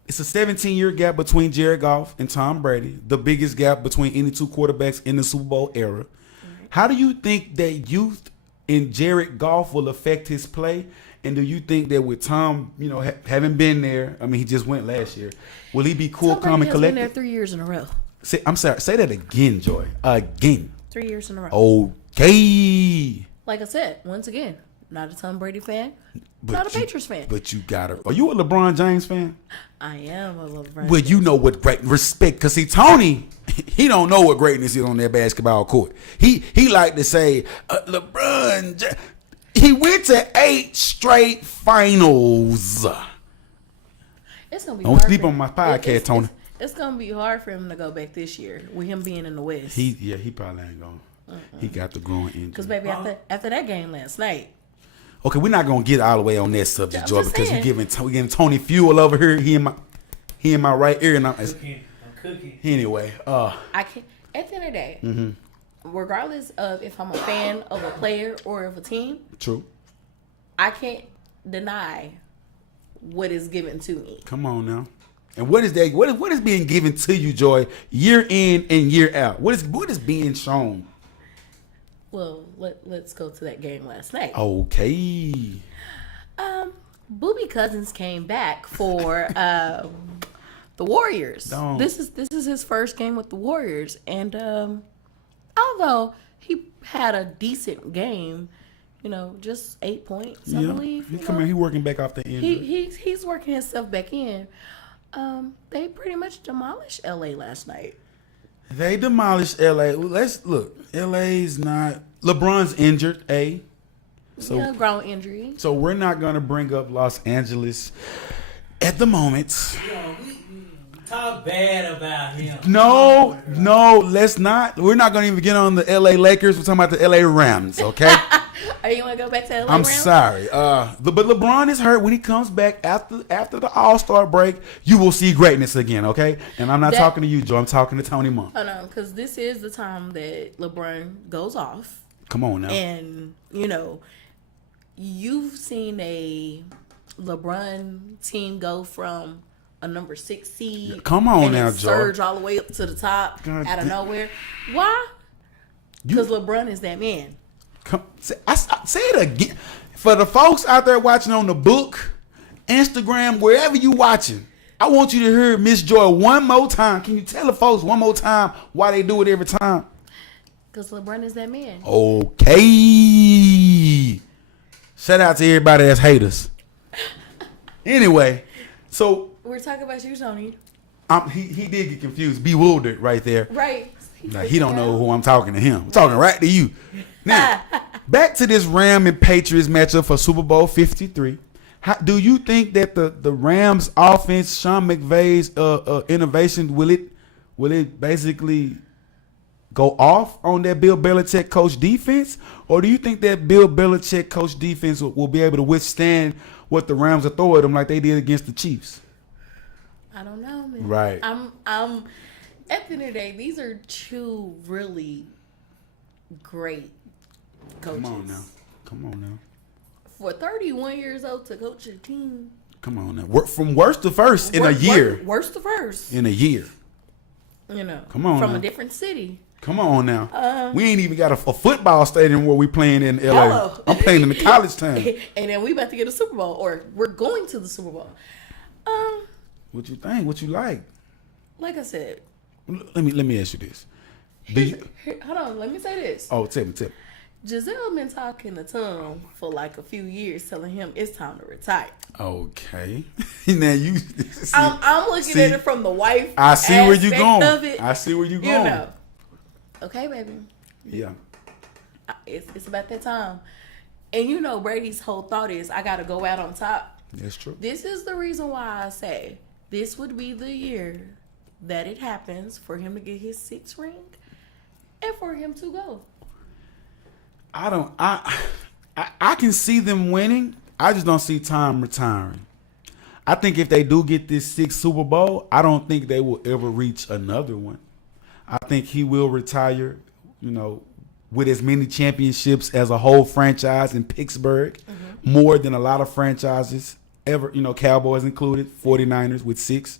It's a 17-year gap between Jared Goff and Tom Brady, the biggest gap between any two quarterbacks in the Super Bowl era. How do you think that youth in Jared Goff will affect his play? And do you think that with Tom, having been there, I mean, he just went last year, will he be cool, calm, and collected? Been there 3 years in a row. I'm sorry. Say that again, Joy. Again. 3 years in a row. Okay. Like I said, once again, not a Tom Brady fan, not a Patriots fan. But you gotta. Are you a LeBron James fan? I am a LeBron. Well, you know what great respect, because see, Tony, he don't know what greatness is on that basketball court. He like to say LeBron. He went to 8 straight finals. It's gonna be. Don't sleep on my podcast, Tony. It's gonna be hard for him to go back this year with him being in the West. He probably ain't going. He got the growing injury. Because baby, after that game last night. Okay, we're not gonna get all the way on that subject, Joy, because saying. we giving Tony fuel over here. He in my right ear, and I'm cooking. Anyway, I can't. At the end of the day, regardless of if I'm a fan of a player or of a team, true, I can't deny what is given to me. Come on now. And what is that? What is being given to you, Joy, year in and year out? What is being shown? Well, let's go to that game last night. Okay. Booby Cousins came back for the Warriors. This is his first game with the Warriors, and although he had a decent game, just 8 points, I believe. He working back off the injury. He's working himself back in. They pretty much demolished LA last night. They demolished LA. Let's look. LA's not. LeBron's injured. Ground injury. So we're not gonna bring up Los Angeles at the moment. Talk bad about him. No, let's not. We're not gonna even get on the LA Lakers. We're talking about the LA Rams. Okay. Are you want to go back to LA I'm Rams? sorry. But LeBron is hurt. When he comes back after the All-Star break, you will see greatness again, okay? And I'm not talking to you, Joe. I'm talking to Tony Monk. Oh, no, because this is the time that LeBron goes off. Come on now. And, you've seen a LeBron team go from a number 6 seed. Come on and now, Joe. Surge all the way up to the top out of nowhere. Why? Because LeBron is that man. I say it again. For the folks out there watching on the book, Instagram, wherever you watching, I want you to hear Miss Joy one more time. Can you tell the folks one more time why they do it every time? Because LeBron is that man. Okay. Shout out to everybody that's haters. Anyway, so We're talking about you, Tony. he did get confused, bewildered right there. Right. Like, he don't know who I'm talking to him. I'm talking right to you. Now, back to this Ram and Patriots matchup for Super Bowl 53. Do you think that the Rams offense, Sean McVay's innovation, will it basically go off on that Bill Belichick coach defense? Or do you think that Bill Belichick coach defense will be able to withstand what the Rams are throwing at them like they did against the Chiefs? I don't know, man. Right. I'm at the end of the day, these are two really great coaches. Come on now. For 31 years old to coach a team. Come on now. From worst to first in a year. Worst to first. In a year. You know. Come on From now. a different city. Come on now. We ain't even got a football stadium where we playing in LA. Hello. I'm playing in the college town. And then we about to get a Super Bowl, or we're going to the Super Bowl. What you think? What you like? Like I said, Let me ask you this. hold on, let me say this. Oh, tell me. Giselle been talking to Tom for like a few years, telling him it's time to retire. Okay. Now you. See, I'm looking at it from the wife. I see where you aspect going. of it, I see where you you going. know. Okay, baby. Yeah. It's about that time. And you know Brady's whole thought is, I got to go out on top. That's true. This is the reason why I say this would be the year that it happens for him to get his 6th ring and for him to go. I can see them winning. I just don't see Tom retiring. I think if they do get this 6th Super Bowl, I don't think they will ever reach another one. I think he will retire, with as many championships as a whole franchise in Pittsburgh, more than a lot of franchises ever, Cowboys included, 49ers with 6.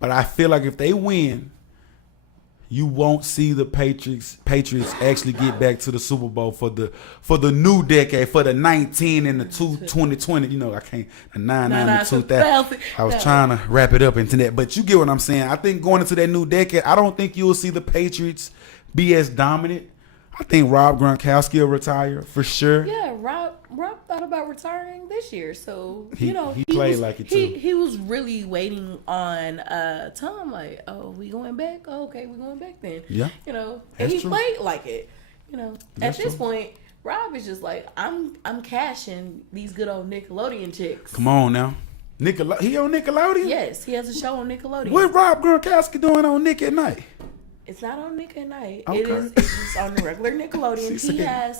But I feel like if they win, you won't see the Patriots actually get back to the Super Bowl for the new decade, for the 19 and the 2020. I can't, the 9 and the 2000. I was trying to wrap it up into that, but you get what I'm saying. I think going into that new decade, I don't think you'll see the Patriots be as dominant. I think Rob Gronkowski will retire for sure. Yeah, Rob thought about retiring this year, so he played like it too. He was really waiting on Tom, like, oh, we going back? Oh, okay, we going back then. Yeah, and that's he true. played like it. That's At this true. point, Rob is just like, I'm cashing these good old Nickelodeon chicks. Come on now, he on Nickelodeon? Yes, he has a show on Nickelodeon. What Rob Gronkowski doing on Nick at Night? It's not on Nick at Night. Okay. It's just on the regular Nickelodeon. She said-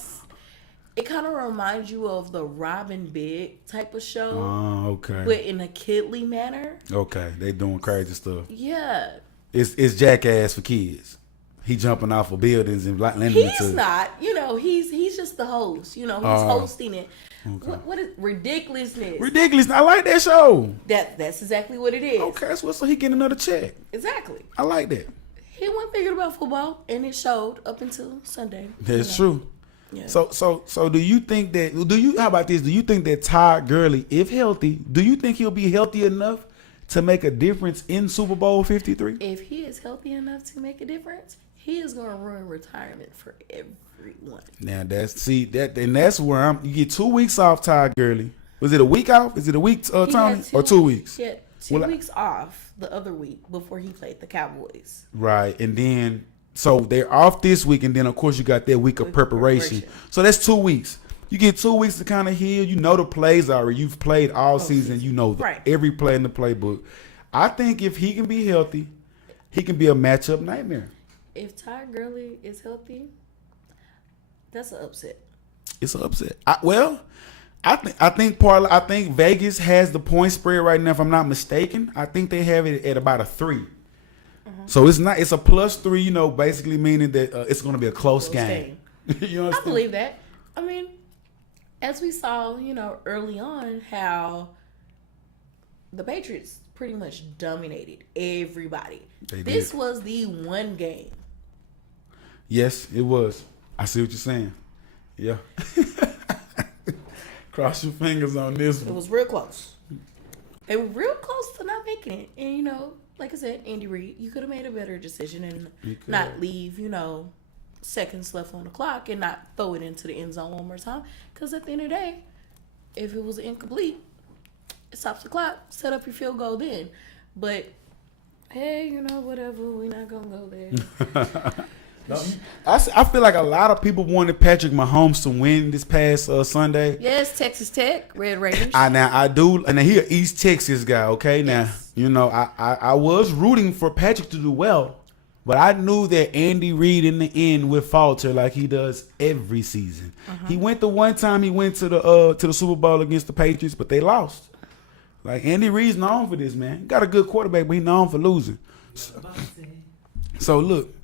It kind of reminds you of the Robin Big type of show, Oh, okay. but in a kidly manner. Okay, they doing crazy stuff. Yeah. It's Jackass for kids. He jumping off of buildings and landing He's into. not, he's just the host. He's hosting it. Okay. What is ridiculousness? Ridiculous. I like that show. That's exactly what it is. Okay, so he getting another check. Exactly. I like that. He wasn't thinking about football, and it showed up until Sunday. That's true. Yeah. So do you think that? How about this? Do you think that Todd Gurley, if healthy, do you think he'll be healthy enough to make a difference in Super Bowl 53? If he is healthy enough to make a difference, he is going to ruin retirement for everyone. Now that's where you get 2 weeks off, Todd Gurley. Was it a week off? Is it a week, He Tony, had or 2 weeks? Yeah, 2 weeks off the other week before he played the Cowboys. Right, and then so they're off this week, and then of course you got that week of preparation. So that's 2 weeks. You get 2 weeks to kind of heal. You know the plays already. You've played all season. You know Right. every play in the playbook. I think if he can be healthy, he can be a matchup nightmare. If Todd Gurley is healthy, that's an upset. It's an upset. I think Vegas has the point spread right now. If I'm not mistaken, I think they have it at about a 3. So it's a +3. Basically meaning that it's going to be a close game. You understand? I believe that. I mean, as we saw, early on, how the Patriots pretty much dominated everybody. This was the one game. Yes, it was. I see what you're saying. Yeah. Cross your fingers on this It one. was real close. They were real close to not making it. And, like I said, Andy Reid, you could have made a better decision and not leave, seconds left on the clock and not throw it into the end zone one more time. Because at the end of the day, If it was incomplete, it stops the clock. Set up your field goal then. But hey, whatever. We're not gonna go there. I feel like a lot of people wanted Patrick Mahomes to win this past Sunday. Yes, Texas Tech, Red Raiders. I do, and he an East Texas guy. Okay, Yes. now I was rooting for Patrick to do well, but I knew that Andy Reid in the end would falter like he does every season. He went the one time he went to the Super Bowl against the Patriots, but they lost. Like Andy Reid's known for this, man. He got a good quarterback, but he's known for losing. So look,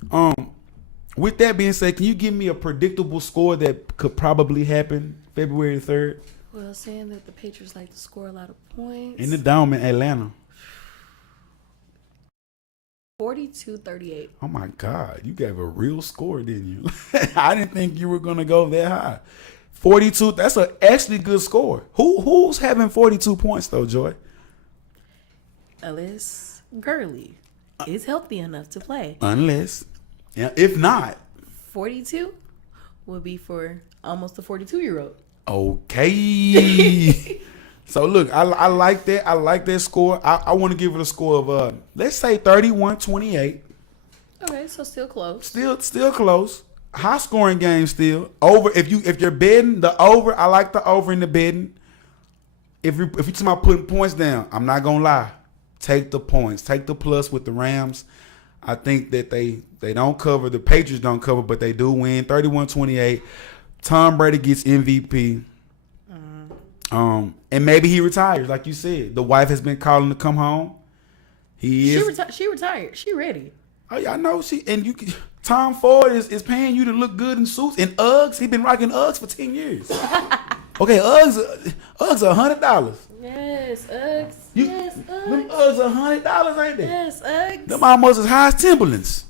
with that being said, can you give me a predictable score that could probably happen February 3rd? Well, saying that the Patriots like to score a lot of points. In the Dome in Atlanta. 42-38. Oh my God, you gave a real score, didn't you? I didn't think you were gonna go that high. 42. That's an actually good score. Who's having 42 points though, Joy? Ellis Gurley is healthy enough to play. Unless, yeah, if not, 42 would be for almost a 42-year-old. okay. So look, I like that. I like that score. I want to give it a score of let's say 31-28. Okay, so still close. Still close. High scoring game still. Over if you're betting the over, I like the over in the betting. If you talking about putting points down, I'm not gonna lie. Take the points. Take the plus with the Rams. I think that they don't cover. The Patriots don't cover, but they do win 31-28. Tom Brady gets MVP. And maybe he retires, like you said. The wife has been calling to come home. She retired. She ready. Oh yeah, I know Tom Ford is paying you to look good in suits and Uggs. He's been rocking Uggs for 10 years. Okay, Uggs are $100. Yes, Uggs. Them Uggs are $100, ain't they? Yes, Uggs. Them almost as high as Timberlands.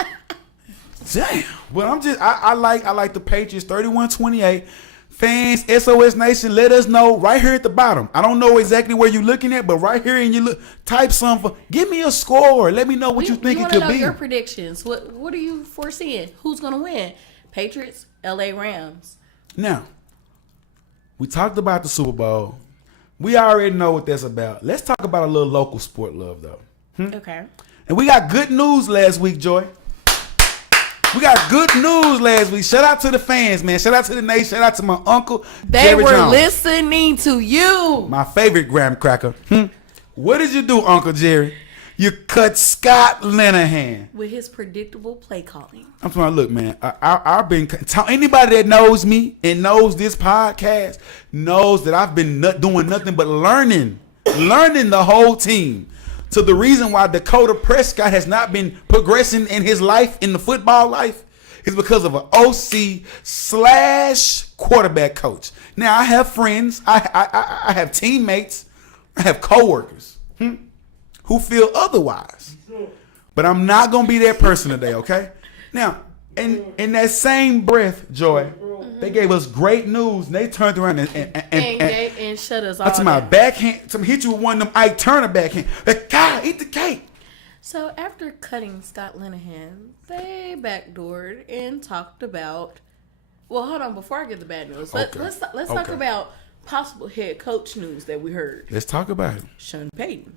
Damn. But I like the Patriots 31-28. Fans, SOS Nation, let us know right here at the bottom. I don't know exactly where you're looking at, but right here and you type something. Give me a score. Let me know what you think it could be. Your predictions. What are you foreseeing? Who's gonna win? Patriots, LA Rams. Now, we talked about the Super Bowl. We already know what that's about. Let's talk about a little local sport love though. Okay. And we got good news last week, Joy. We got good news last week. Shout out to the fans, man. Shout out to the nation. Shout out to my uncle. They Jerry were Jones. listening to you. My favorite graham cracker. What did you do, Uncle Jerry? You cut Scott Linehan. With his predictable play calling. I'm trying to look, man. I've been anybody that knows me and knows this podcast knows that I've been doing nothing but learning the whole team. So the reason why Dakota Prescott has not been progressing in his life, in the football life, is because of an OC / quarterback coach. Now I have friends, I have teammates, I have coworkers who feel otherwise. But I'm not gonna be that person today, okay? Now, in that same breath, Joy, they gave us great news and they turned around and shut us off. To my backhand, to hit you with one of them Ike Turner backhand. God, eat the cake. So after cutting Scott Linehan, they backdoored and talked about. Well, hold on. Before I get the bad news, let's talk about possible head coach news that we heard. Let's talk about it. Sean Payton.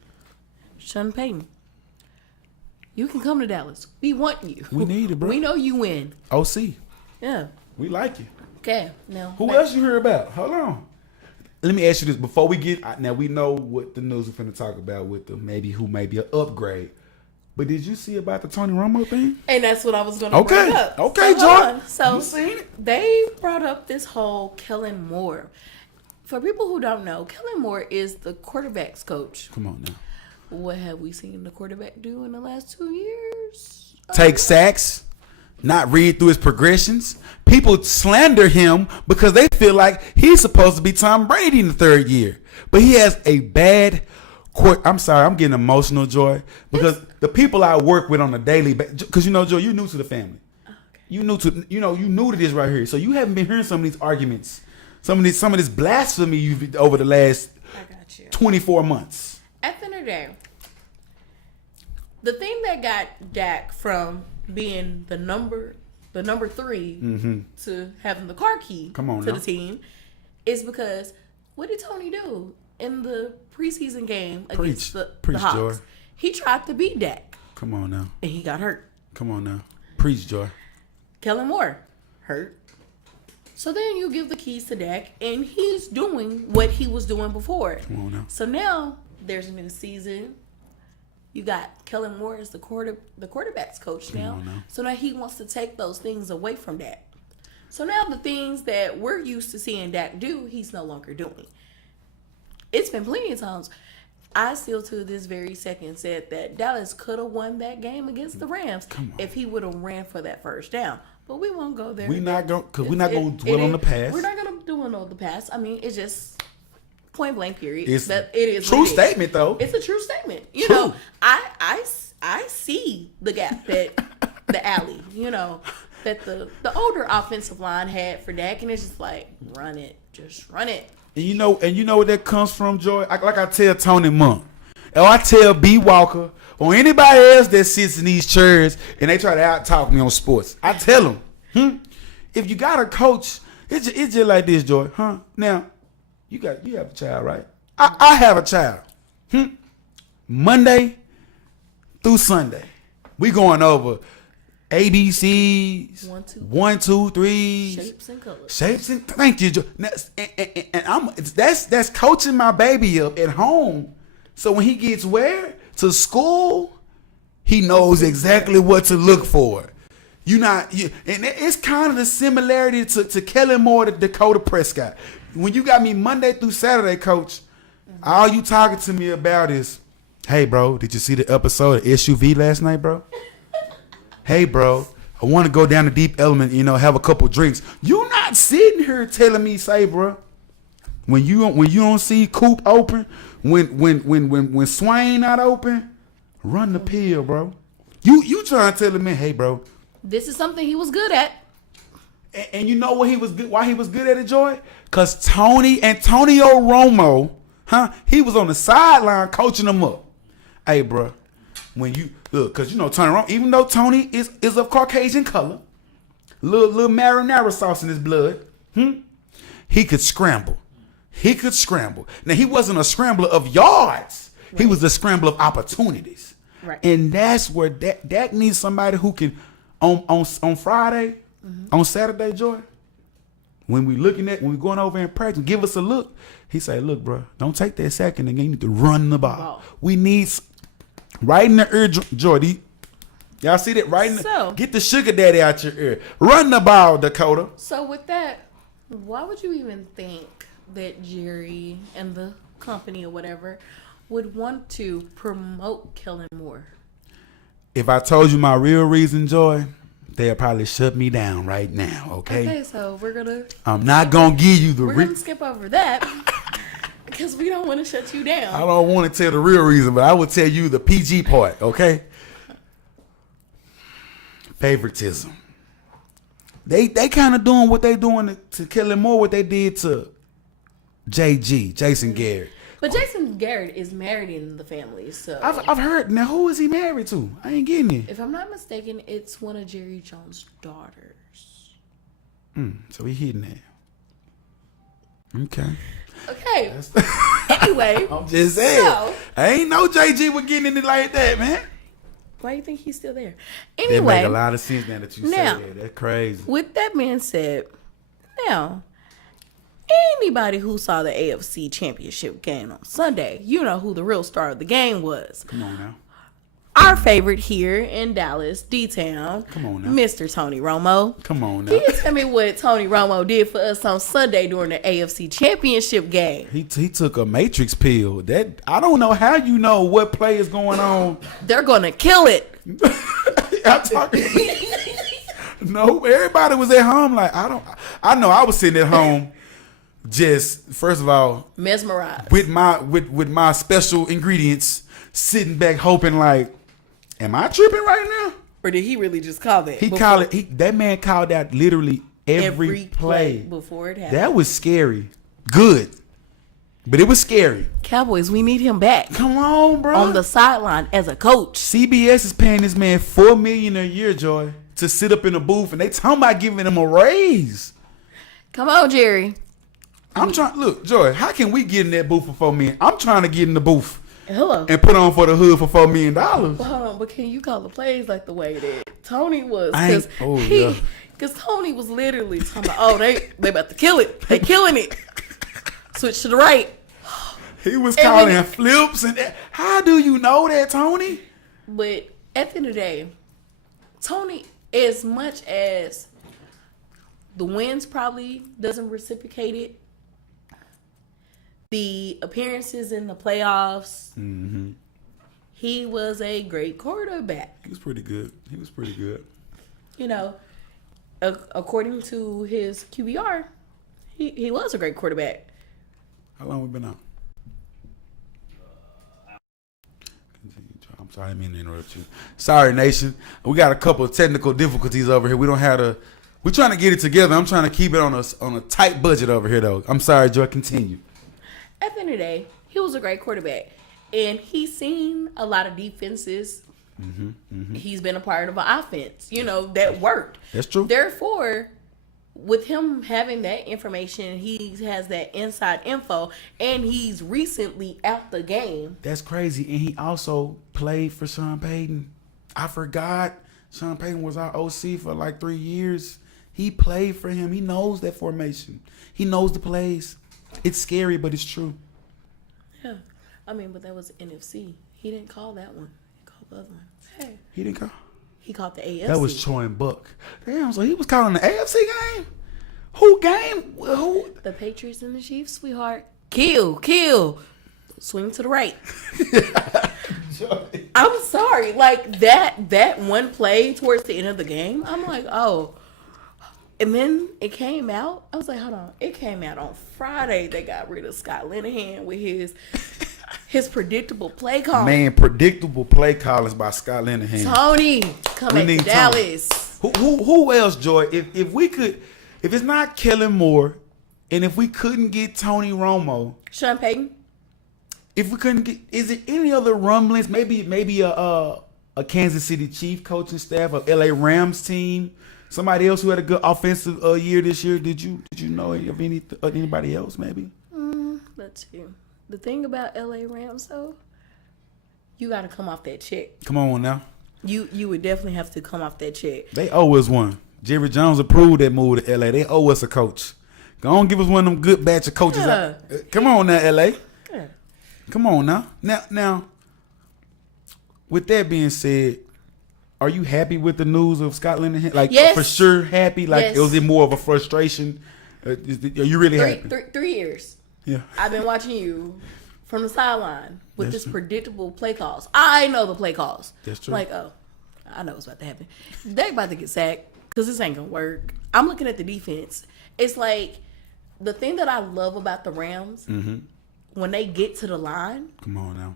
You can come to Dallas. We want you. We need it, bro. We know you win. OC. Yeah. We like you. Okay. Now. Who else you hear about? Hold on. Let me ask you this before we get. Now we know what the news we're finna talk about with the maybe an upgrade. But did you see about the Tony Romo thing? And that's what I was gonna bring up. Okay, Joy. So you seen it? They brought up this whole Kellen Moore. For people who don't know, Kellen Moore is the quarterback's coach. Come on now. What have we seen the quarterback do in the last 2 years? Take sacks, not read through his progressions. People slander him because they feel like he's supposed to be Tom Brady in the third year. But he has a bad I'm sorry, I'm getting emotional, Joy, because the people I work with on a daily basis, because Joy, you're new to the family. Okay. You new to this right here. So you haven't been hearing some of these arguments, some of this blasphemy you've over the last 24 months. At the end of the day, the thing that got Dak from being the number 3 to having the car key to the team is because What did Tony do in the preseason game Preach. against the Preach, Hawks? Joy. He tried to beat Dak, Come on now. and he got hurt. Come on now. Preach, Joy. Kellen Moore hurt. So then you give the keys to Dak, and he's doing what he was doing before. Come on now. So now there's a new season. You got Kellen Moore as the quarterback's coach now. on now. So now he wants to take those things away from Dak. So now the things that we're used to seeing Dak do, he's no longer doing. It's been plenty of times. I still to this very second said that Dallas could have won that game against the Rams if he would have ran for that first down. But we won't go there. We're not going to dwell on the past. We're not going to dwell on the past. I mean, it's just point blank period. It's That it is true what it is. statement, though. It's a true statement. You True. know, I see the gap that the alley, you know, that the older offensive line had for Dak, and it's just like, run it. Just run it. And you know where that comes from, Joy? Like I tell Tony Monk, or I tell B Walker, or anybody else that sits in these chairs and they try to out-talk me on sports. I tell them, if you got a coach, it's just like this, Joy. Now, you have a child, right? I have a child. Monday through Sunday, we going over ABCs, 1, 2, 3, Shapes and colors. shapes and thank you, Joe. And that's coaching my baby up at home, so when he gets to school, he knows exactly what to look for. And it's kind of the similarity to Kellen Moore to Dakota Prescott. When you got me Monday through Saturday, Coach, all you talking to me about is, hey, bro, did you see the episode of SUV last night, bro? Hey, bro, I want to go down the deep element, have a couple drinks. You not sitting here telling me, say, bro, when you don't see Coop open, when Swain not open, run the pill, bro. You trying to tell me, hey, bro. This is something he was good at. And you know what why he was good at it, Joy? Because Antonio Romo, he was on the sideline coaching him up. Hey, bro. When you look, because Tony Romo, even though Tony is of Caucasian color, little marinara sauce in his blood, he could scramble. Now he wasn't a scrambler of yards. Right. He was a scrambler of opportunities. Right. And that's where Dak needs somebody who can on Friday, on Saturday, Joy. When we going over in practice, give us a look. He say, look, bro, don't take that second again. You need to run the ball. We need. Right in the ear, Jordy. Y'all see that? Right in get the sugar daddy out your ear. Run the ball, Dakota. So with that, why would you even think that Jerry and the company or whatever would want to promote Kellen Moore? If I told you my real reason, Joy, they'll probably shut me down right now, okay? Okay, so I'm not going to give you the we're going to skip over that. Because we don't want to shut you down. I don't want to tell the real reason, but I will tell you the PG part, okay? Favoritism. They kind of doing what they doing to Kellen Moore, what they did to Jason Garrett. But Jason Garrett is married in the family, so I've heard. Now, who is he married to? I ain't getting it. If I'm not mistaken, it's one of Jerry Jones' daughters. So he hitting that. Okay. Anyway. I'm just saying. So, I ain't know JG was getting in it like that, man. Why do you think he's still there? That Anyway. make a lot of sense now that you say that. That's crazy. With that being said, now, anybody who saw the AFC Championship game on Sunday, you know who the real star of the game was. Come on now. Our favorite here in Dallas, D-Town. Come on now. Mr. Tony Romo. Come on now. Can you tell me what Tony Romo did for us on Sunday during the AFC Championship game? He took a Matrix pill. That I don't know how you know what play is going on. They're gonna kill it. I'm talking. No, everybody was at home. Like I know I was sitting at home, just first of all mesmerized with my special ingredients, sitting back hoping like, am I tripping right now? Or did he really just call that? That man called out literally every play before it happened. That was scary. Good. But it was scary. Cowboys, we need him back. Come on, bro. On the sideline as a coach. CBS is paying this man $4 million a year, Joy, to sit up in a booth, and they talking about giving him a raise. Come on, Jerry. I'm trying. Look, Joy, how can we get in that booth for $4 million? I'm trying to get in the booth Hello. and put on for the hood for $4 million. Hold on, but can you call the plays like the way that Tony was? I ain't- Because Tony was literally talking about, oh, they about to kill it. They killing it. Switch to the right. He was And calling when- flips and how do you know that, Tony? But at the end of the day, Tony, as much as the wins probably doesn't reciprocate it, the appearances in the playoffs, he was a great quarterback. He was pretty good. You know, according to his QBR, he was a great quarterback. How long we been out? I'm sorry, I didn't mean to interrupt you. Sorry, Nation. We got a couple of technical difficulties over here. We don't have to. We're trying to get it together. I'm trying to keep it on a tight budget over here, though. I'm sorry, Joy. Continue. At the end of the day, he was a great quarterback, and he's seen a lot of defenses. He's been a part of an offense, that worked. That's true. Therefore, with him having that information, he has that inside info, and he's recently out the game. That's crazy. And he also played for Sean Payton. I forgot. Sean Payton was our OC for like 3 years. He played for him. He knows that formation. He knows the plays. It's scary, but it's true. Yeah. I mean, but that was NFC. He didn't call that one. He called the other one. Hey. He didn't call. He called the AFC. That was Troy and Buck. Damn, so he was calling the AFC game? Who game? Who? The Patriots and the Chiefs, sweetheart. Kill. Swing to the right. I'm sorry. Like, that one play towards the end of the game, I'm like, oh. And then it came out. I was like, hold on. It came out on Friday. They got rid of Scott Linehan with his predictable play call. Man, predictable play callings by Scott Linehan. Tony, come back to Dallas. Who else, Joy? If we could, if it's not Kellen Moore, and if we couldn't get Tony Romo, Sean Payton. if we couldn't get, is it any other rumblings? Maybe a Kansas City Chief coaching staff, a LA Rams team, somebody else who had a good offensive year this year. Did you know of anybody else? Maybe. Let's see. The thing about LA Rams, though, you got to come off that check. Come on now. You would definitely have to come off that check. They owe us one. Jerry Jones approved that move to LA. They owe us a coach. Go on, give us one of them good batch of coaches. Yeah. Come on now, LA. Yeah. Come on now. Now, with that being said, are you happy with the news of Scott Linehan? Like, Yes. for sure happy? Like, Yes. was it more of a frustration? Are you really happy? 3 years. Yeah. I've been watching you from the sideline with That's this true. predictable play calls. I know the play calls. That's true. Like, oh, I know what's about to happen. They about to get sacked because this ain't gonna work. I'm looking at the defense. It's like the thing that I love about the Rams when they get to the line. Come on now.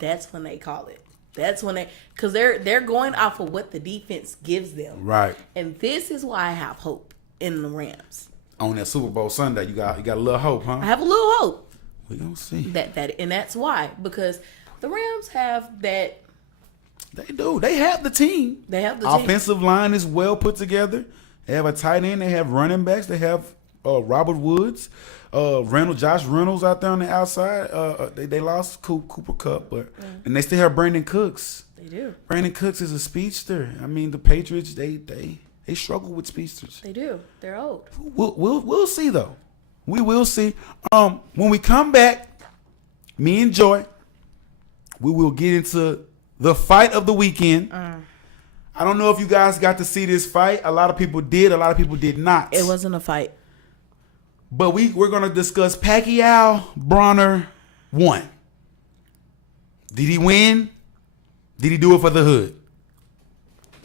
That's when they call it. That's when because they're going off of what the defense gives them. Right. And this is why I have hope in the Rams. On that Super Bowl Sunday, you got a little hope, huh? I have a little hope. We gonna see. And that's why, because the Rams have that. They do. They have the team. They have the team. Offensive line is well put together. They have a tight end. They have running backs. They have Robert Woods, Josh Reynolds out there on the outside. They lost Cooper Kupp, but and they still have Brandon Cooks. They do. Brandon Cooks is a speedster. I mean, the Patriots they struggle with speedsters. They do. They're old. We'll see though. We will see. When we come back, me and Joy, we will get into the fight of the weekend. I don't know if you guys got to see this fight. A lot of people did. A lot of people did not. It wasn't a fight. But we're going to discuss Pacquiao Bronner 1. Did he win? Did he do it for the hood?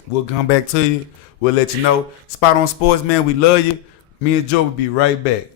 We'll come back to you. We'll let you know. Spot on Sports, man. We love you. Me and Joe will be right back.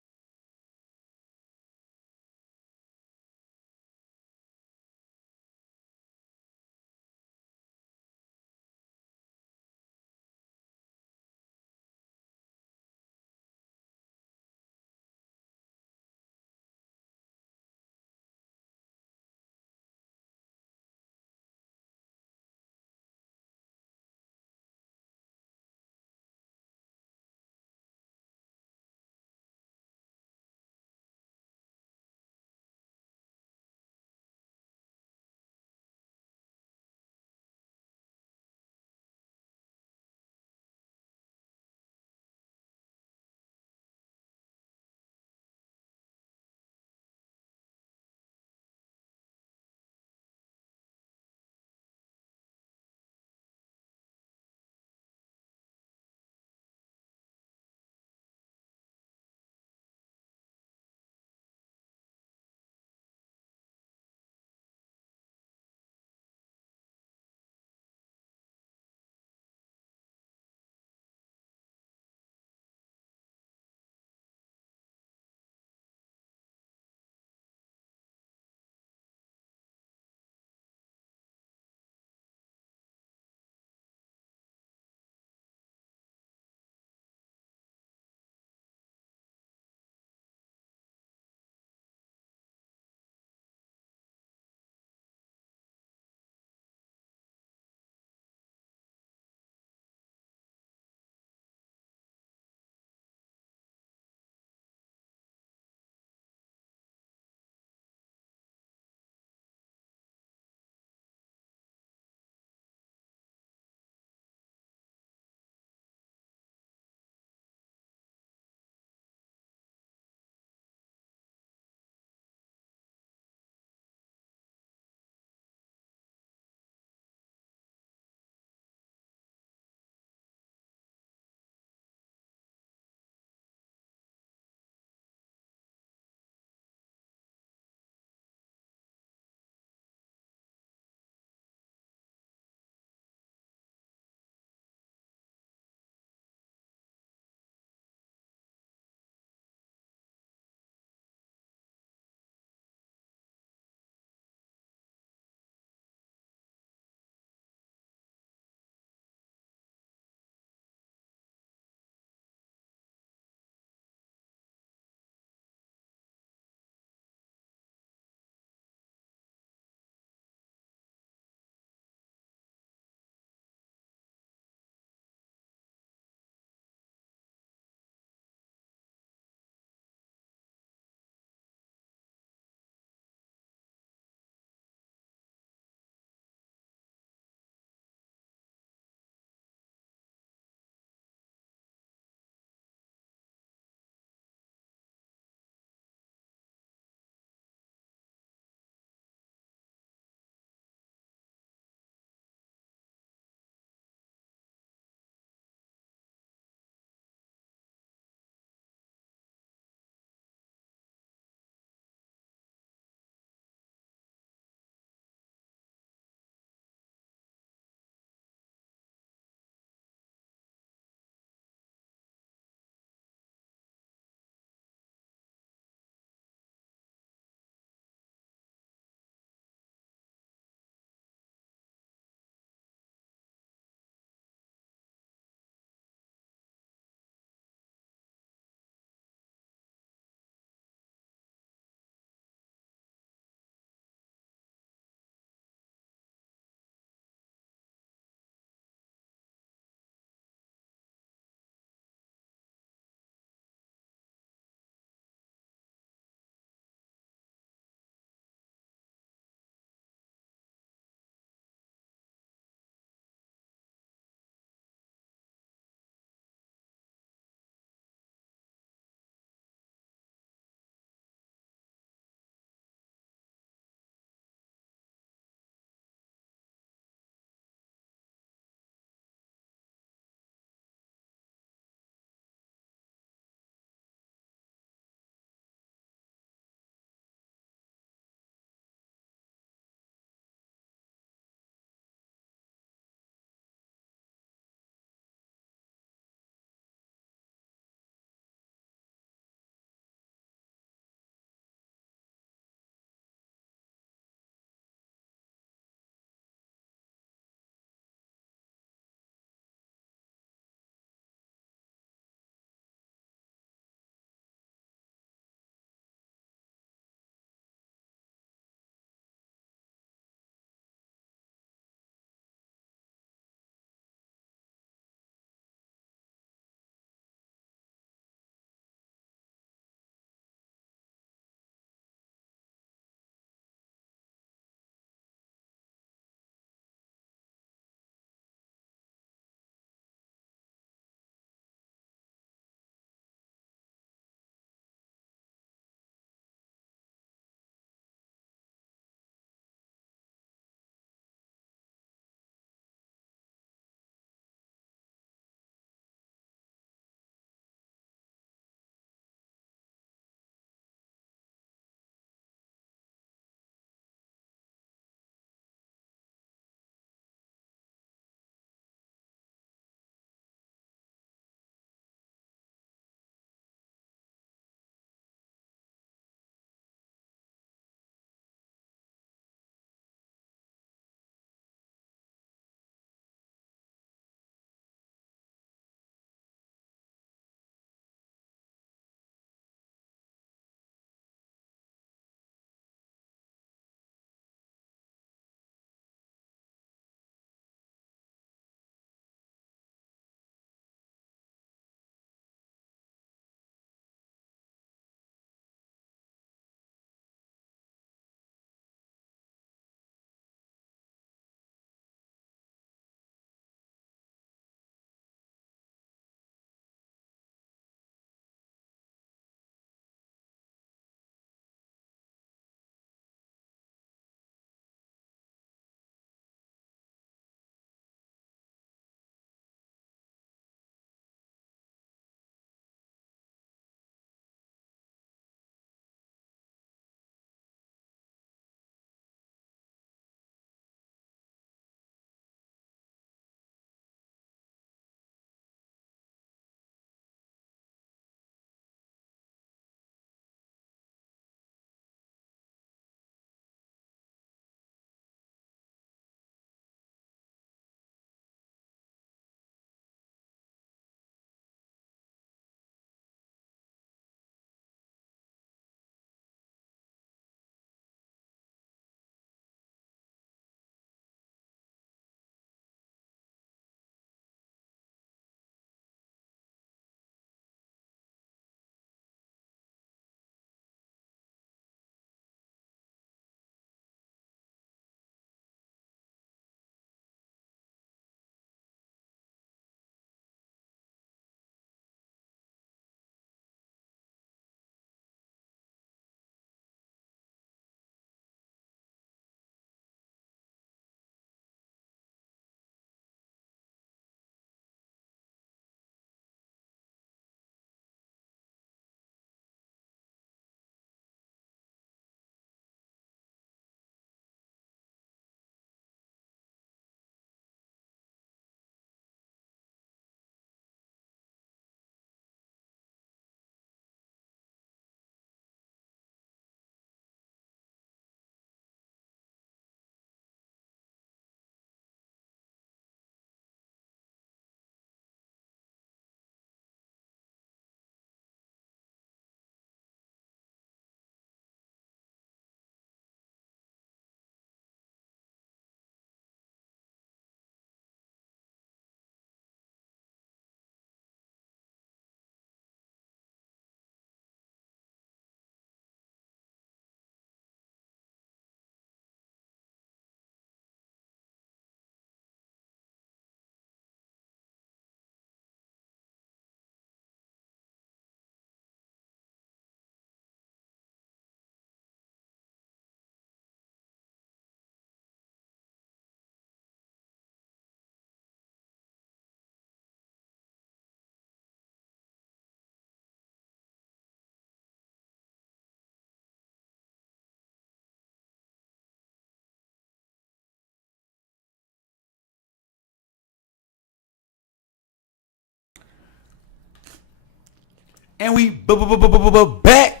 And we back.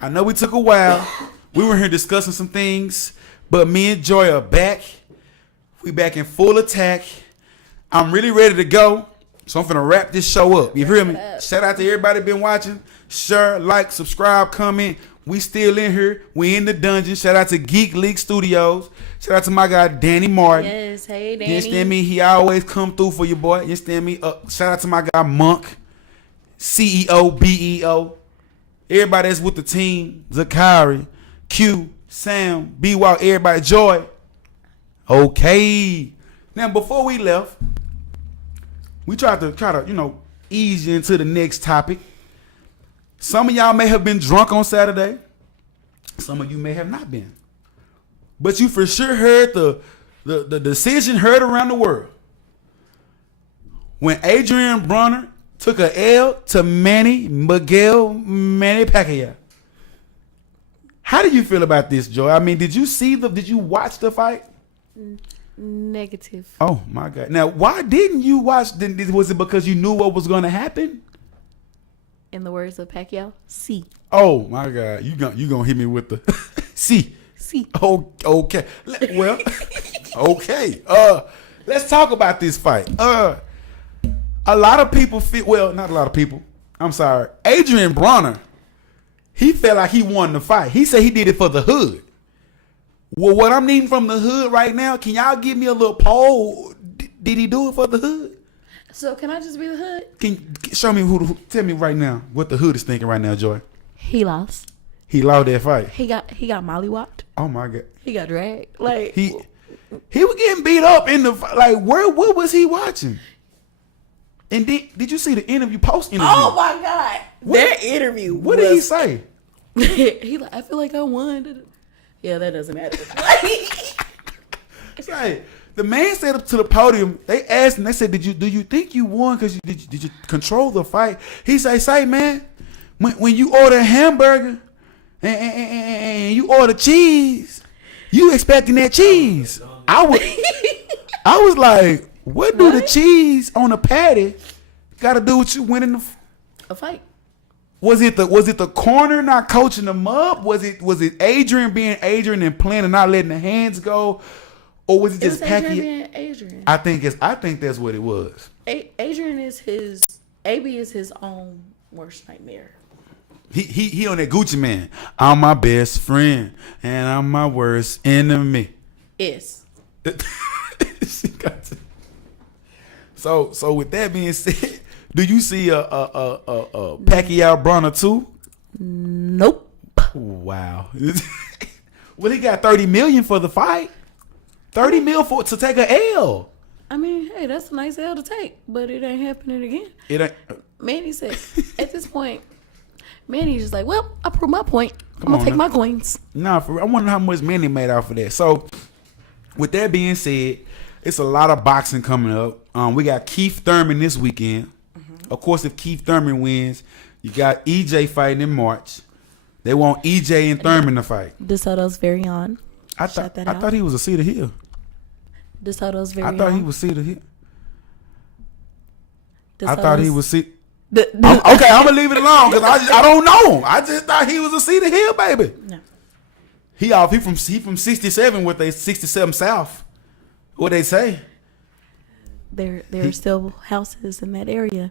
I know we took a while. We were here discussing some things, but me and Joy are back. We back in full attack. I'm really ready to go. So I'm finna wrap this show up. You hear me? Shout out to everybody been watching. Share, like, subscribe, comment. We still in here. We in the dungeon. Shout out to Geek League Studios. Shout out to my guy Danny Martin. Yes, hey Danny. You understand me? He always come through for you, boy. You understand me? Shout out to my guy Monk, CEO, BEO. Everybody that's with the team. Zakari, Q, Sam, B-Walk, everybody. Joy. Okay. Now, before we left, we tried to, ease you into the next topic. Some of y'all may have been drunk on Saturday. Some of you may have not been. But you for sure heard the decision heard around the world. When Adrian Bronner took a L to Manny Pacquiao. How do you feel about this, Joy? I mean, did you watch the fight? Negative. Oh my God. Now, why didn't you watch? Was it because you knew what was going to happen? In the words of Pacquiao, C. Oh my God. You gonna hit me with the C. C. Oh, okay. Well, okay. Let's talk about this fight. A lot of people feel, well, not a lot of people. I'm sorry. Adrian Bronner, he felt like he won the fight. He said he did it for the hood. Well, what I'm needing from the hood right now, can y'all give me a little poll? Did he do it for the hood? So can I just be the hood? Can show me tell me right now what the hood is thinking right now, Joy. He lost. He lost that fight. He got mollywopped. Oh my God. He got dragged. Like he was getting beat up in the like. What was he watching? And did you see the post interview? Oh my God. Their interview. What did he say? He like, I feel like I won. Yeah, that doesn't matter. It's like the man said up to the podium. They asked him. They said, "Do you think you won? Because did you control the fight?" He say, man, when you order a hamburger and you order cheese, you expecting that cheese. I was like, what do the cheese on the patty got to do with you winning a fight? Was it the corner not coaching them up? Was it Adrian being Adrian and playing and not letting the hands go, or was it just Adrian being Adrian? I think that's what it was. Adrian is AB is his own worst nightmare. He on that Gucci man. I'm my best friend and I'm my worst enemy. Yes. So with that being said, do you see a Pacquiao Bronner too? Nope. Wow. Well, he got $30 million for the fight. $30 million to take a L. I mean, hey, that's a nice L to take, but it ain't happening again. It ain't. Manny said, at this point, Manny's just like, well, I proved my point. I'm gonna take my coins. Nah, for real. I wonder how much Manny made out for that. So, with that being said, it's a lot of boxing coming up. We got Keith Thurman this weekend. Of course, if Keith Thurman wins, you got EJ fighting in March. They want EJ and Thurman to fight. DeSoto's very on. I thought he was a Cedar Hill. DeSoto's very on. I thought he was Cedar Hill. I thought he was Cedar. Okay, I'm gonna leave it alone because I don't know. I just thought he was a Cedar Hill baby. No. He from 67 with a 67 South. What they say? There are still houses in that area.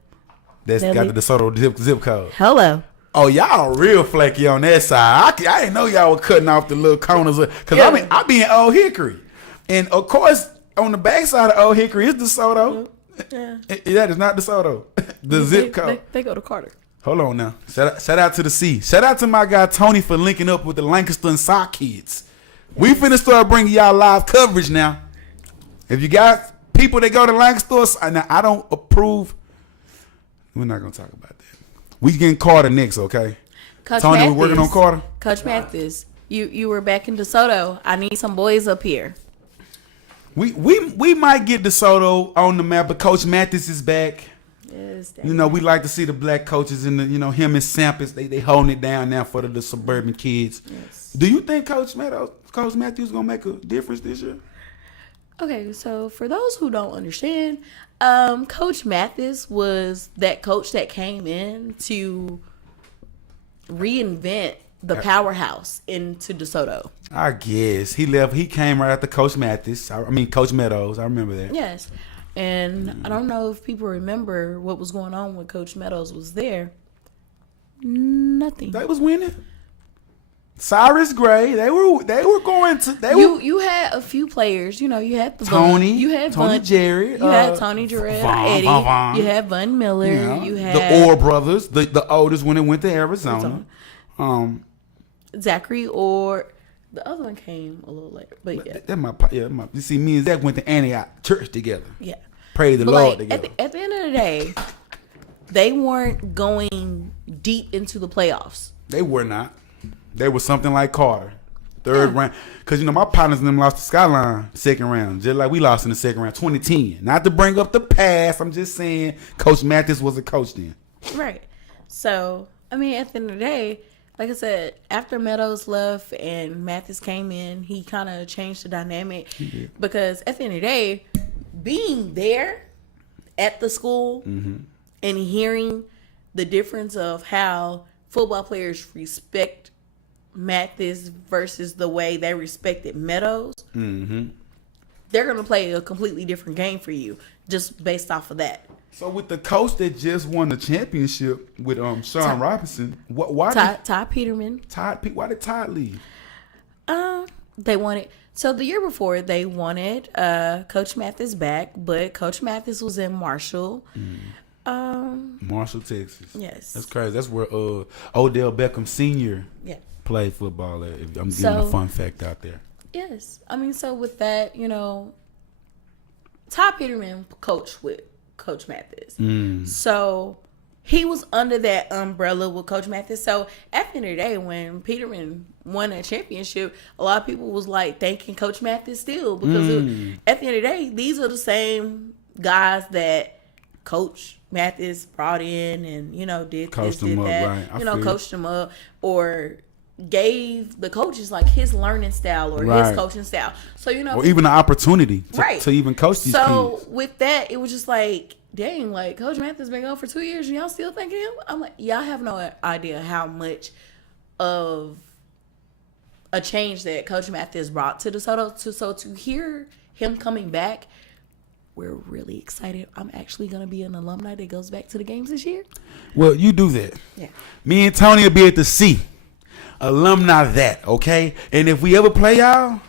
That's got the DeSoto zip code. Hello. Oh, y'all real flaky on that side. I didn't know y'all were cutting off the little corners because I be in Old Hickory, and of course on the back side of Old Hickory is DeSoto. Yeah. That is not DeSoto. The zip code. They go to Carter. Hold on now. Shout out to the C. Shout out to my guy Tony for linking up with the Lancaster and Sock kids. We finna start bringing y'all live coverage now. If you got people that go to Lancaster, now I don't approve. We're not gonna talk about that. We getting Carter next, okay? Coach Tony, Mathis, we working on Carter. Coach Mathis, you were back in DeSoto. I need some boys up here. We might get DeSoto on the map, but Coach Mathis is back. Yes, We like to see the black coaches in the, him and Samples. They holding it down now for the suburban kids. Yes. Do you think Coach Matthews gonna make a difference this year? Okay, so for those who don't understand, Coach Mathis was that coach that came in to reinvent the powerhouse into DeSoto. I guess he left. He came right after Coach Mathis. Coach Meadows. I remember that. Yes, and I don't know if people remember what was going on when Coach Meadows was there. Nothing. They was winning. Cyrus Gray. They were going to. You had a few players. You had the Tony. You had Tony Jerry. You had Tony Jarrett, Eddie. You had Von Miller. You had the Orr brothers. The oldest when it went to Arizona. Zachary Orr. The other one came a little later, but yeah. You see, me and Zach went to Antioch Church together. Yeah. Praise the But Lord together. At the end of the day, they weren't going deep into the playoffs. They were not. They were something like Carter. Third round. Because, my partners and them lost the Skyline second round. Just like we lost in the second round, 2010. Not to bring up the past. I'm just saying Coach Mathis was a coach then. Right. So, at the end of the day, like I said, after Meadows left and Mathis came in, he kind of changed the dynamic. Because at the end of the day, being there at the school and hearing the difference of how football players respect Mathis versus the way they respected Meadows, they're going to play a completely different game for you just based off of that. So with the coach that just won the championship with Sean Robinson, why Todd Peterman. Why did Todd leave? They wanted, so the year before they wanted Coach Mathis back, but Coach Mathis was in Marshall. Marshall, Texas. Yes. That's crazy. That's where Odell Beckham Sr. played football at. I'm giving a fun fact out there. Yes. So with that, Todd Peterman coached with Coach Mathis. So he was under that umbrella with Coach Mathis. So at the end of the day, when Peterman won that championship, a lot of people was like thanking Coach Mathis still because at the end of the day, these are the same guys that Coach Mathis brought in and did coached this, did them that, right. Coached them up or gave the coaches like his learning style or his coaching style. So or even an opportunity to even coach these kids. So with that, it was just like, dang, like Coach Mathis been gone for 2 years and y'all still thanking him? I'm like, y'all have no idea how much of a change that Coach Mathis brought to DeSoto. So to hear him coming back, we're really excited. I'm actually going to be an alumni that goes back to the games this year. Well, you do that. Yeah. Me and Tony will be at the C. Alumni that, okay? And if we ever play y'all,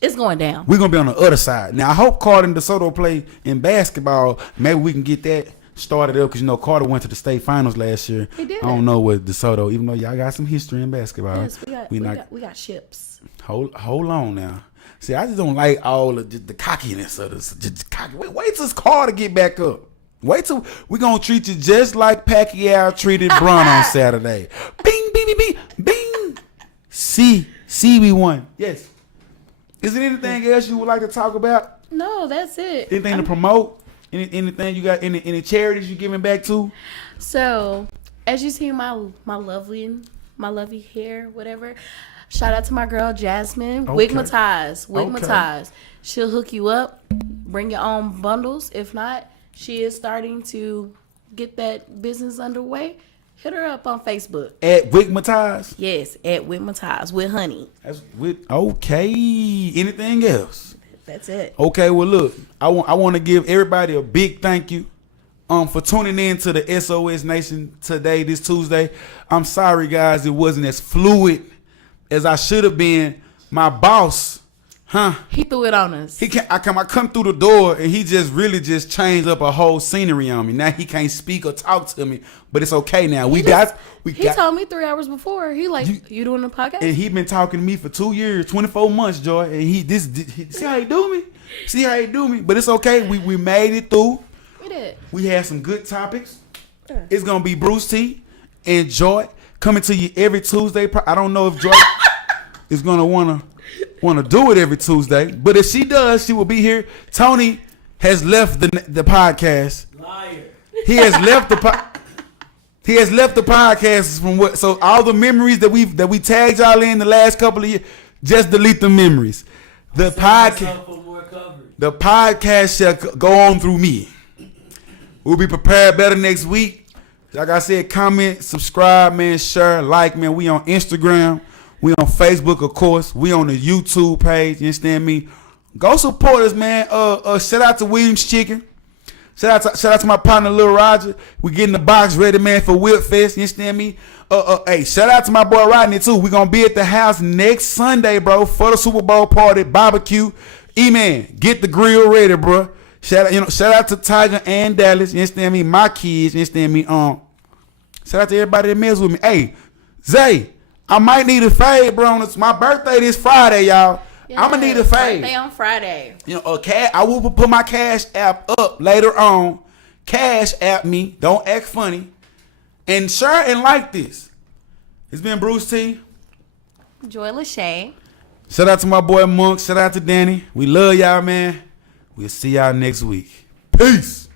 it's going down. We're going to be on the other side. Now, I hope Carter and DeSoto play in basketball. Maybe we can get that started up because, Carter went to the state finals last year. He did. I don't know what DeSoto, even though y'all got some history in basketball. Yes, we got ships. Hold on now. See, I just don't like all of the cockiness of this. Just cocky. Wait till Carter get back up. Wait till we're going to treat you just like Pacquiao treated Braun on Saturday. Bing, bing, bing, bing, bing. See, we won. Yes. Is there anything else you would like to talk about? No, that's it. Anything to promote? Anything you got? Any charities you giving back to? So, as you see my lovely hair, whatever. Shout out to my girl Jasmine. Okay. Wigmatize. She'll hook you up. Bring your own bundles. If not, she is starting to get that business underway. Hit her up on Facebook. At Wigmatize? Yes, at Wigmatize with honey. That's okay. Anything else? That's it. Okay, well look, I want to give everybody a big thank you for tuning in to the SOS Nation today, this Tuesday. I'm sorry guys, it wasn't as fluid as I should have been. My boss, he threw it on us. I come through the door and he just really just changed up a whole scenery on me. Now he can't speak or talk to me, but it's okay now. He told me 3 hours before. He you doing the podcast? And he been talking to me for 2 years, 24 months, Joy. And he see how he do me? See how he do me? But it's okay. We made it through. We did. We had some good topics. Yeah. It's gonna be Bruce T and Joy coming to you every Tuesday. I don't know if Joy is gonna wanna do it every Tuesday, but if she does, she will be here. Tony has left the podcast. Liar. He has left the podcast from what? So all the memories that we tagged y'all in the last couple of years, just delete the memories. The podcast. The podcast shall go on through me. We'll be prepared better next week. Like I said, comment, subscribe, man, share, like, man. We on Instagram. We on Facebook, of course. We on the YouTube page. You understand me? Go support us, man. Shout out to Williams Chicken. Shout out to my partner, Lil Roger. We getting the box ready, man, for Whip Fest. You understand me? Hey, shout out to my boy Rodney, too. We going to be at the house next Sunday, bro, for the Super Bowl party, barbecue. E-Man, get the grill ready, bro. Shout out to Tiger and Dallas. You understand me? My kids. You understand me? Shout out to everybody that mess with me. Hey, Zay, I might need a fade, bro. It's my birthday this Friday, y'all. Yeah, I'm gonna need a fade. Birthday on Friday. I will put my Cash App up later on. Cash App me. Don't act funny. And share and like this. It's been Bruce T. Joy Lachey. Shout out to my boy Monk. Shout out to Danny. We love y'all, man. We'll see y'all next week. Peace.